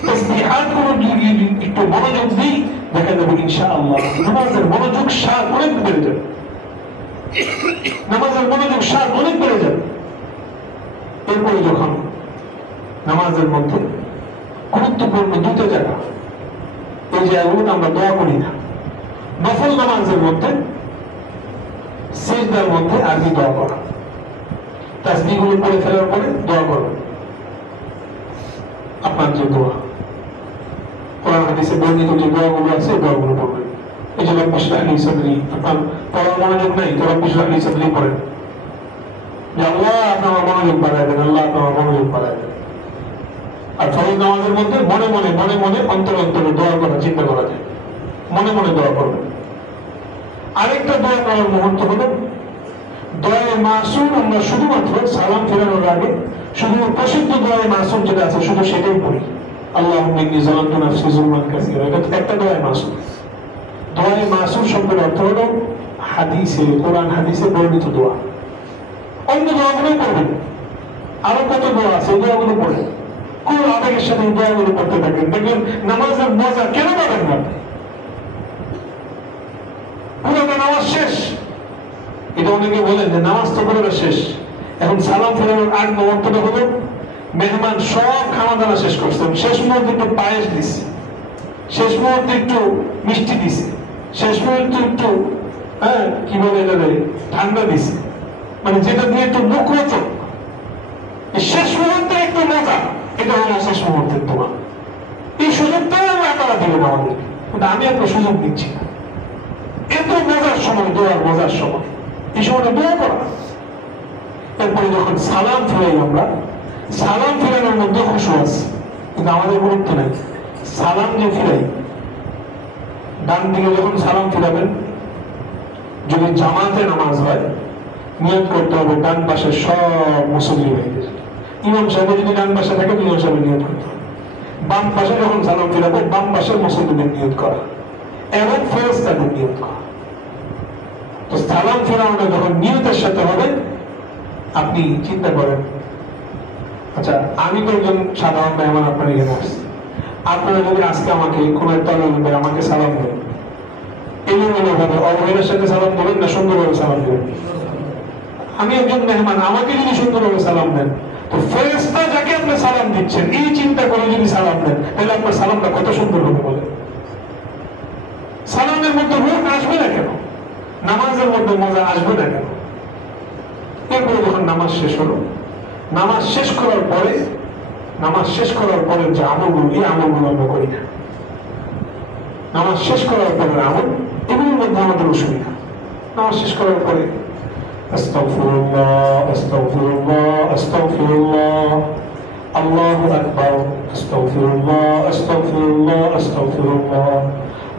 তাসবিহাত গুলো যদি একটু মনোযোগ দিই, দেখা যাবে ইনশাআল্লাহ নামাজের মনোযোগ স্বাদ অনেক বেড়ে যাবে। নামাজের মনোযোগ স্বাদ অনেক বেড়ে যাবে। এরপরে যখন নামাজের মধ্যে গুরুত্বপূর্ণ দুটো জায়গা, এই জায়গাগুলোতে আমরা দোয়া করি না। নফল নামাজের মধ্যে সিজদার মধ্যে আরবি দোয়া করা, তাসবিহগুলো পড়ে ফেলার পরে দোয়া করবেন। আপনার যে দোয়া কোরআন হাদিসে বর্ণিত যে দোয়াগুলো আছে এই দোয়াগুলো পড়বেন। এই যে রব্বি ইশরাহ লি সাদরি, আপনার পড়ার মনোযোগ নাই তো রব্বি ইশরাহ লি সাদরি পড়েন, যে আল্লাহ আপনি আমার মনোযোগ বাড়ায় দেন, আল্লাহ আপনি আমার মনোযোগ বাড়ায় দেন। আর ফরজ নামাজের মধ্যে মনে মনে মনে মনে অন্তরে অন্তরে দোয়া করা, চিন্তা করা যায়, মনে মনে দোয়া করবেন। আরেকটা দোয়া করার মুহূর্ত হলো দোয়ায়ে মাসুম। আমরা শুধুমাত্র সালাম ফেরানোর আগে শুধু প্রসিদ্ধ দোয়ায়ে মাসুম যেটা আছে শুধু সেটাই পড়ি, আল্লাহুম্মা ইন্নী যালামতু নাফসি যুলমান কাসীরা। এটা একটা দোয়ায়ে মাসুম। দোয়ায়ে মাসুম শব্দের অর্থ হলো হাদিসে, কোরআন হাদিসে বর্ণিত দোয়া। অন্য দোয়াগুলো পড়বেন, আরো কত দোয়া আছে এই দোয়াগুলো পড়েন, কোন আবেগের সাথে এই দোয়াগুলো পড়তে থাকেন, দেখবেন নামাজের মজা কেন পাবেন না। পুরোটা নামাজ শেষ, এটা অনেকে বলেন যে নামাজ তো পুরোটা শেষ, এখন সালাম ফেরানোর আগ মুহূর্তটা হলো মেহমান সব খাওয়া দাওয়া শেষ করছেন, শেষ মুহূর্তে একটু পায়েস দিছে, শেষ মুহূর্তে একটু মিষ্টি দিছে, শেষ মুহূর্তে একটু কি বলে এটা ঠান্ডা দিছে, মানে যেটা দিয়ে একটু মুখ রোচক, শেষ মুহূর্তে একটু মজা, এটা হলো শেষ মুহূর্তের দোয়া। এই সুযোগটাও আল্লাহ তাআলা দিলেন আমাদেরকে, কিন্তু আমি আপনার সুযোগ দিচ্ছি না। এত মজার সময়, দোয়ার মজার সময়, এই সময়টা দোয়া করা। এরপরে যখন সালাম ফেরাই, আমরা সালাম ফেরানোর মধ্যে খুশু আছে, কিন্তু আমাদের গুরুত্ব নাই। সালাম যে ফিরাই, ডান দিকে যখন সালাম ফিরাবেন, যদি জামাতে নামাজ হয় নিয়ত করতে হবে ডান পাশে সব মুসল্লি ভাইদের, ইমাম সাহেব যদি ডান পাশে থাকে ইমাম সাহেবের নিয়ত করতে হবে। বাম পাশে যখন সালাম ফিরাবে বাম পাশের মুসল্লিদের নিয়ত করা এবং ফেরেশতাদের নিয়ত করা। তো সালাম ফেরানোটা যখন নিয়তের সাথে হবে, আপনি চিন্তা করেন, আচ্ছা আমি তো একজন সাধারণ মেহমান আপনার এখানে আসছি, আপনারা যদি আজকে আমাকে কোন একটা আমাকে সালাম দেন, এলোমেলো ভাবে অবহেলার সাথে সালাম দেবেন না সুন্দরভাবে সালাম দেবেন? আমি একজন মেহমান, আমাকে যদি সুন্দরভাবে সালাম দেন, তো ফেরেশতা যাকে আপনি সালাম দিচ্ছেন এই চিন্তা করে যদি সালাম দেন, তাহলে আপনার সালামটা কত সুন্দর হবে বলে। সালামের মধ্যে রূহ আসবে না কেন? নামাজের মধ্যে মজা আসবে না কেন? এরপরে যখন নামাজ শেষ হলো, নামাজ শেষ করার পরে যে আমলগুলো, এই আমলগুলো আমরা করি না। নামাজ শেষ করার পরে আমল, এগুলোর মধ্যে আমাদের অসুবিধা। নামাজ শেষ করার পরে আস্তাগফিরুল্লাহ আস্তাগফিরুল্লাহ আস্তাগফিরুল্লাহ, আল্লাহু আকবার, আস্তাগফিরুল্লাহ আস্তাগফিরুল্লাহ আস্তাগফিরুল্লাহ,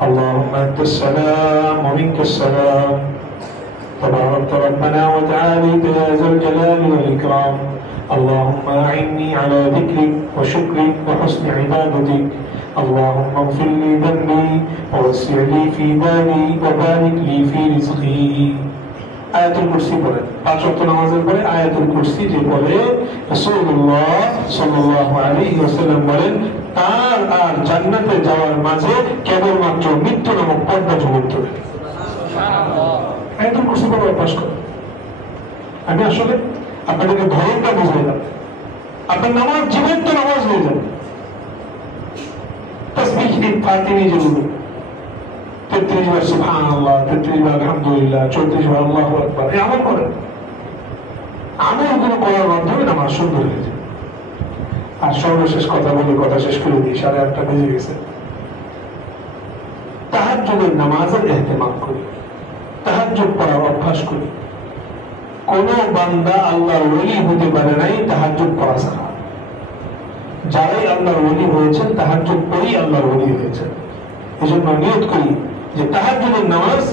اللهم انت السلام ومنك السلام تبارك ربنا وتعاليت يا ذا الجلال والاكرام، اللهم اعني على ذكرك وشكرك وحسن عبادتك، اللهم اغفر لي ذنبي ووسع لي في داري وبارك لي في رزقي। আয়াতুল কুরসি পড়েন, 5 ওয়াক্ত নামাজের পরে আয়াতুল কুরসি যে পড়ে রাসূলুল্লাহ সাল্লাল্লাহু আলাইহি ওয়াসাল্লাম বলেন, তার আর জান্নাতে যাওয়ার মাঝে কেবলমাত্র মৃত্যু নামক পর্দা ঝুলন্ত থাকে। সুবহানাল্লাহ। আয়াতুল কুরসি পড়ে অভ্যাস করুন। আমি আসলে আপনাদেরকে ধরনটা বুঝাইলাম, আপনার নামাজ জীবন্ত নামাজ হয়ে যাবে। তাসবিহ ফাতিমি যেগুলো 33 বার সুবহানাল্লাহ, 33 বার আলহামদুলিল্লাহ, 34 বার আল্লাহু আকবার, এই আমল করেন। আমলগুলো করার মাধ্যমে নামাজ সুন্দর হয়ে যাবে। আর সর্বশেষ কথা বলে কথা শেষ করে দিই, 8:30 বেজে গেছে। তাহাজ্জুদের নামাজের ইহতিমাম করি, তাহাজ্জুদ পড়ার অভ্যাস করি। কোন বান্দা আল্লাহর ওলি হতে পারে নাই তাহাজ্জুদ পড়া ছাড়া। যারাই আল্লাহর ওলি হয়েছেন তাহাজ্জুদ পড়েই আল্লাহর ওলি হয়েছেন। এজন্য নিয়ত করি যে তাহাজ্জুদের নামাজ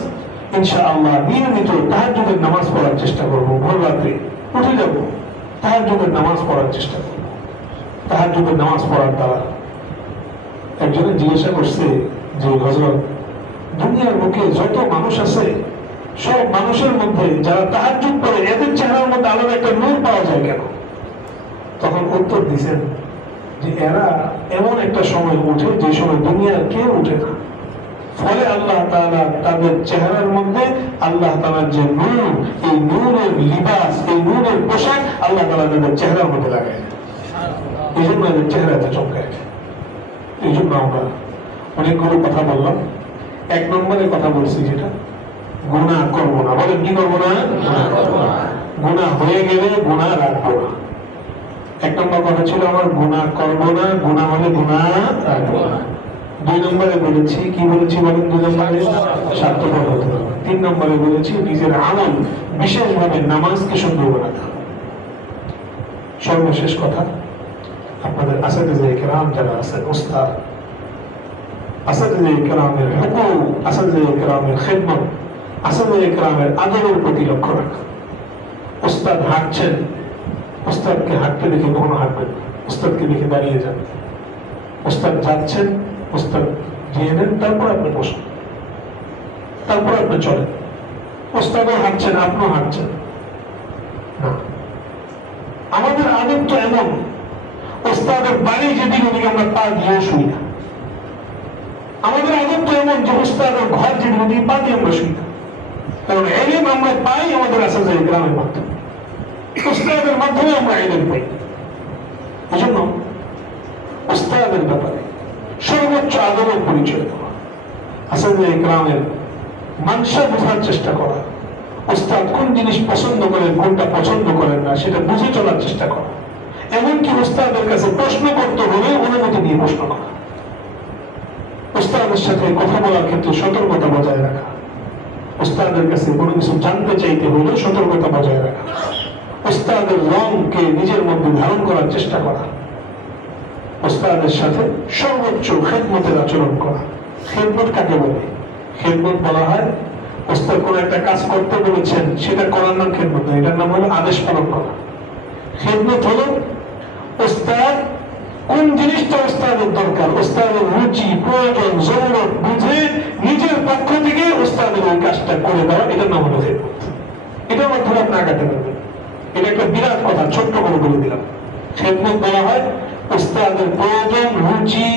ইনশাআল্লাহ নিয়মিত তাহাজ্জুদের নামাজ পড়ার চেষ্টা করব। ভোর রাত্রে উঠে যাব, তাহাজ্জুদের নামাজ পড়ার চেষ্টা করব। তাহাজ্জুদের নামাজ পড়ার দ্বারা একজনে জিজ্ঞাসা করছে যে হযরত, দুনিয়ার বুকে যত মানুষ আছে সব মানুষের মধ্যে যারা তাহাজ্জুদ পড়ে এদের চেহারার মধ্যে আলাদা একটা নূর পাওয়া যায় কেন? তখন উত্তর দিয়েছেন যে এরা এমন একটা সময় উঠে যে সময় দুনিয়ার কেউ উঠে না, ফলে আল্লাহ তাআলা তাদের চেহারার মধ্যে আল্লাহ তাআলার যে নূর, এই নূরের লিবাস, এই নূরের পোশাক আল্লাহ তাআলা তাদের চেহারার মধ্যে লাগায়। এই জন্য এদের চেহারাতে চমকায়। এই জন্য আমরা অনেকগুলো কথা বললাম। এক নম্বরে কথা বলছি যেটা গুনাহ করবো না। বলেন কি করবো না? গুনাহ হয়ে গেলে গুনাহ রাখবো না। এক নম্বর কথা ছিল আমার গুনাহ করবো না, গুনাহ হলে গুনাহ রাখবো না। দুই নম্বরে বলেছি কি বলেছি বলেন? দুই নম্বরে স্বার্থপর হতে হবে। তিন নম্বরে বলেছি নিজের আমল বিশেষভাবে নামাজকে সুন্দর বানাতে হবে। সর্বশেষ কথা, আপনাদের আসাতিজে কেরাম যারা আছেন, উস্তাদ, আসাতিজে কেরামের হুকুম, আসাতিজে কেরামের খিদমত, আসাতিজে কেরামের আদরের প্রতি লক্ষ্য রাখা। উস্তাদ হাঁটছেন, উস্তাদকে হাঁটতে দেখে কখনো হাঁটবেন না, উস্তাদকে দেখে দাঁড়িয়ে যান। উস্তাদ যাচ্ছেন, উস্তাদ দিয়ে নেন, তারপর আপনি বসুন, তারপর আপনি চলেন। উস্তাদও হাঁটছেন, আপনিও হাঁটছেন না। আমাদের আদত তো এমন, উস্তাদের বাড়ি যেদিন ওদিকে আমরা পা দিয়ে শুই না। আমাদের আদত তো এমন যে উস্তাদের ঘর যেদিন ওদিকে পা দিয়ে আমরা শুই না। কারণ এলিম আমরা পাই আমাদের আসাতে গ্রামের মাধ্যমে, উস্তাদের মাধ্যমে আমরা এলিম পাই। এই জন্য উস্তাদের ব্যাপারে সর্বোচ্চ আদরের পরিচয় দেওয়া, আসাতে গ্রামের মানসা বোঝার চেষ্টা করা, উস্তাদ কোন জিনিস পছন্দ করেন, কোনটা পছন্দ করেন না, সেটা বুঝে চলার চেষ্টা করা। এমনকি উস্তাদের কাছে প্রশ্ন করতে হলে অনুমতি দিয়ে প্রশ্ন করা। উস্তাদের সাথে কথা বলার ক্ষেত্রে সতর্কতা বজায় রাখা। উস্তাদের কাছে কোনো কিছু জানতে চাইতে হলে সতর্কতা বজায় রাখা। উস্তাদের রংকে নিজের মধ্যে ধারণ করার চেষ্টা করা। উস্তাদের সাথে সর্বোচ্চ খেদমতের আচরণ করা। খেদমত কাকে বলে? খেদমত বলা হয় উস্তাদ কোন একটা কাজ করতে বলেছেন সেটা করার নাম খেদমত না, এটার নাম হলো আদেশ পালন করা। খেদমত হলো উস্তাদ কোন জিনিসটা উস্তাদের দরকার, উস্তাদের রুচি, প্রয়োজন, জরুরত বুঝে নিজের পক্ষ থেকে উস্তাদের ওই কাজটা করে দেওয়া, এটার নাম হলো খেদমত। এটার মাধ্যমে আপনি আগাতে পারবেন। এটা একটা বিরাট কথা, ছোট্ট করে বলে দিলাম। খেদমত বলা হয় উস্তাদের প্রয়োজন, রুচি,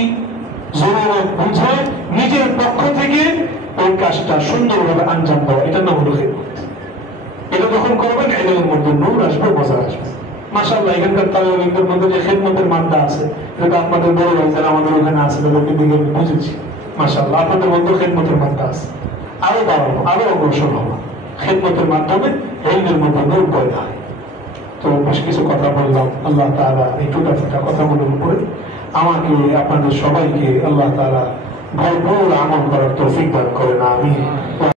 জরুরত বুঝে নিজের পক্ষ থেকে ওই কাজটা সুন্দরভাবে আঞ্জাম দেওয়া, এটার নাম হলো খেদমত। এটা যখন করবেন এদের মধ্যে নূর আসবে, মজা আসবে। মাশাআল্লাহ, এখানকার তালিবানদের মধ্যে যে খেদমতের মাদ্দা আছে, এটা আপনাদের বড় ভাই যারা আমাদের ওখানে আছে তাদেরকে দিকে বুঝেছি। মাশাআল্লাহ, আপনাদের মধ্যে খেদমতের মাদ্দা আছে। আরো বাড়াবো, আরো অগ্রসর হবো। খেদমতের মাধ্যমে ইলমের মধ্যে নূর পয়দা হয়। তো বেশ কিছু কথা বললাম। আল্লাহ তাআলা এই টুটাফুটা কথাগুলোর উপরে আমাকে আপনাদের সবাইকে আল্লাহ তাআলা ভরপুর আমল করার তৌফিক দান করেন। আমিন।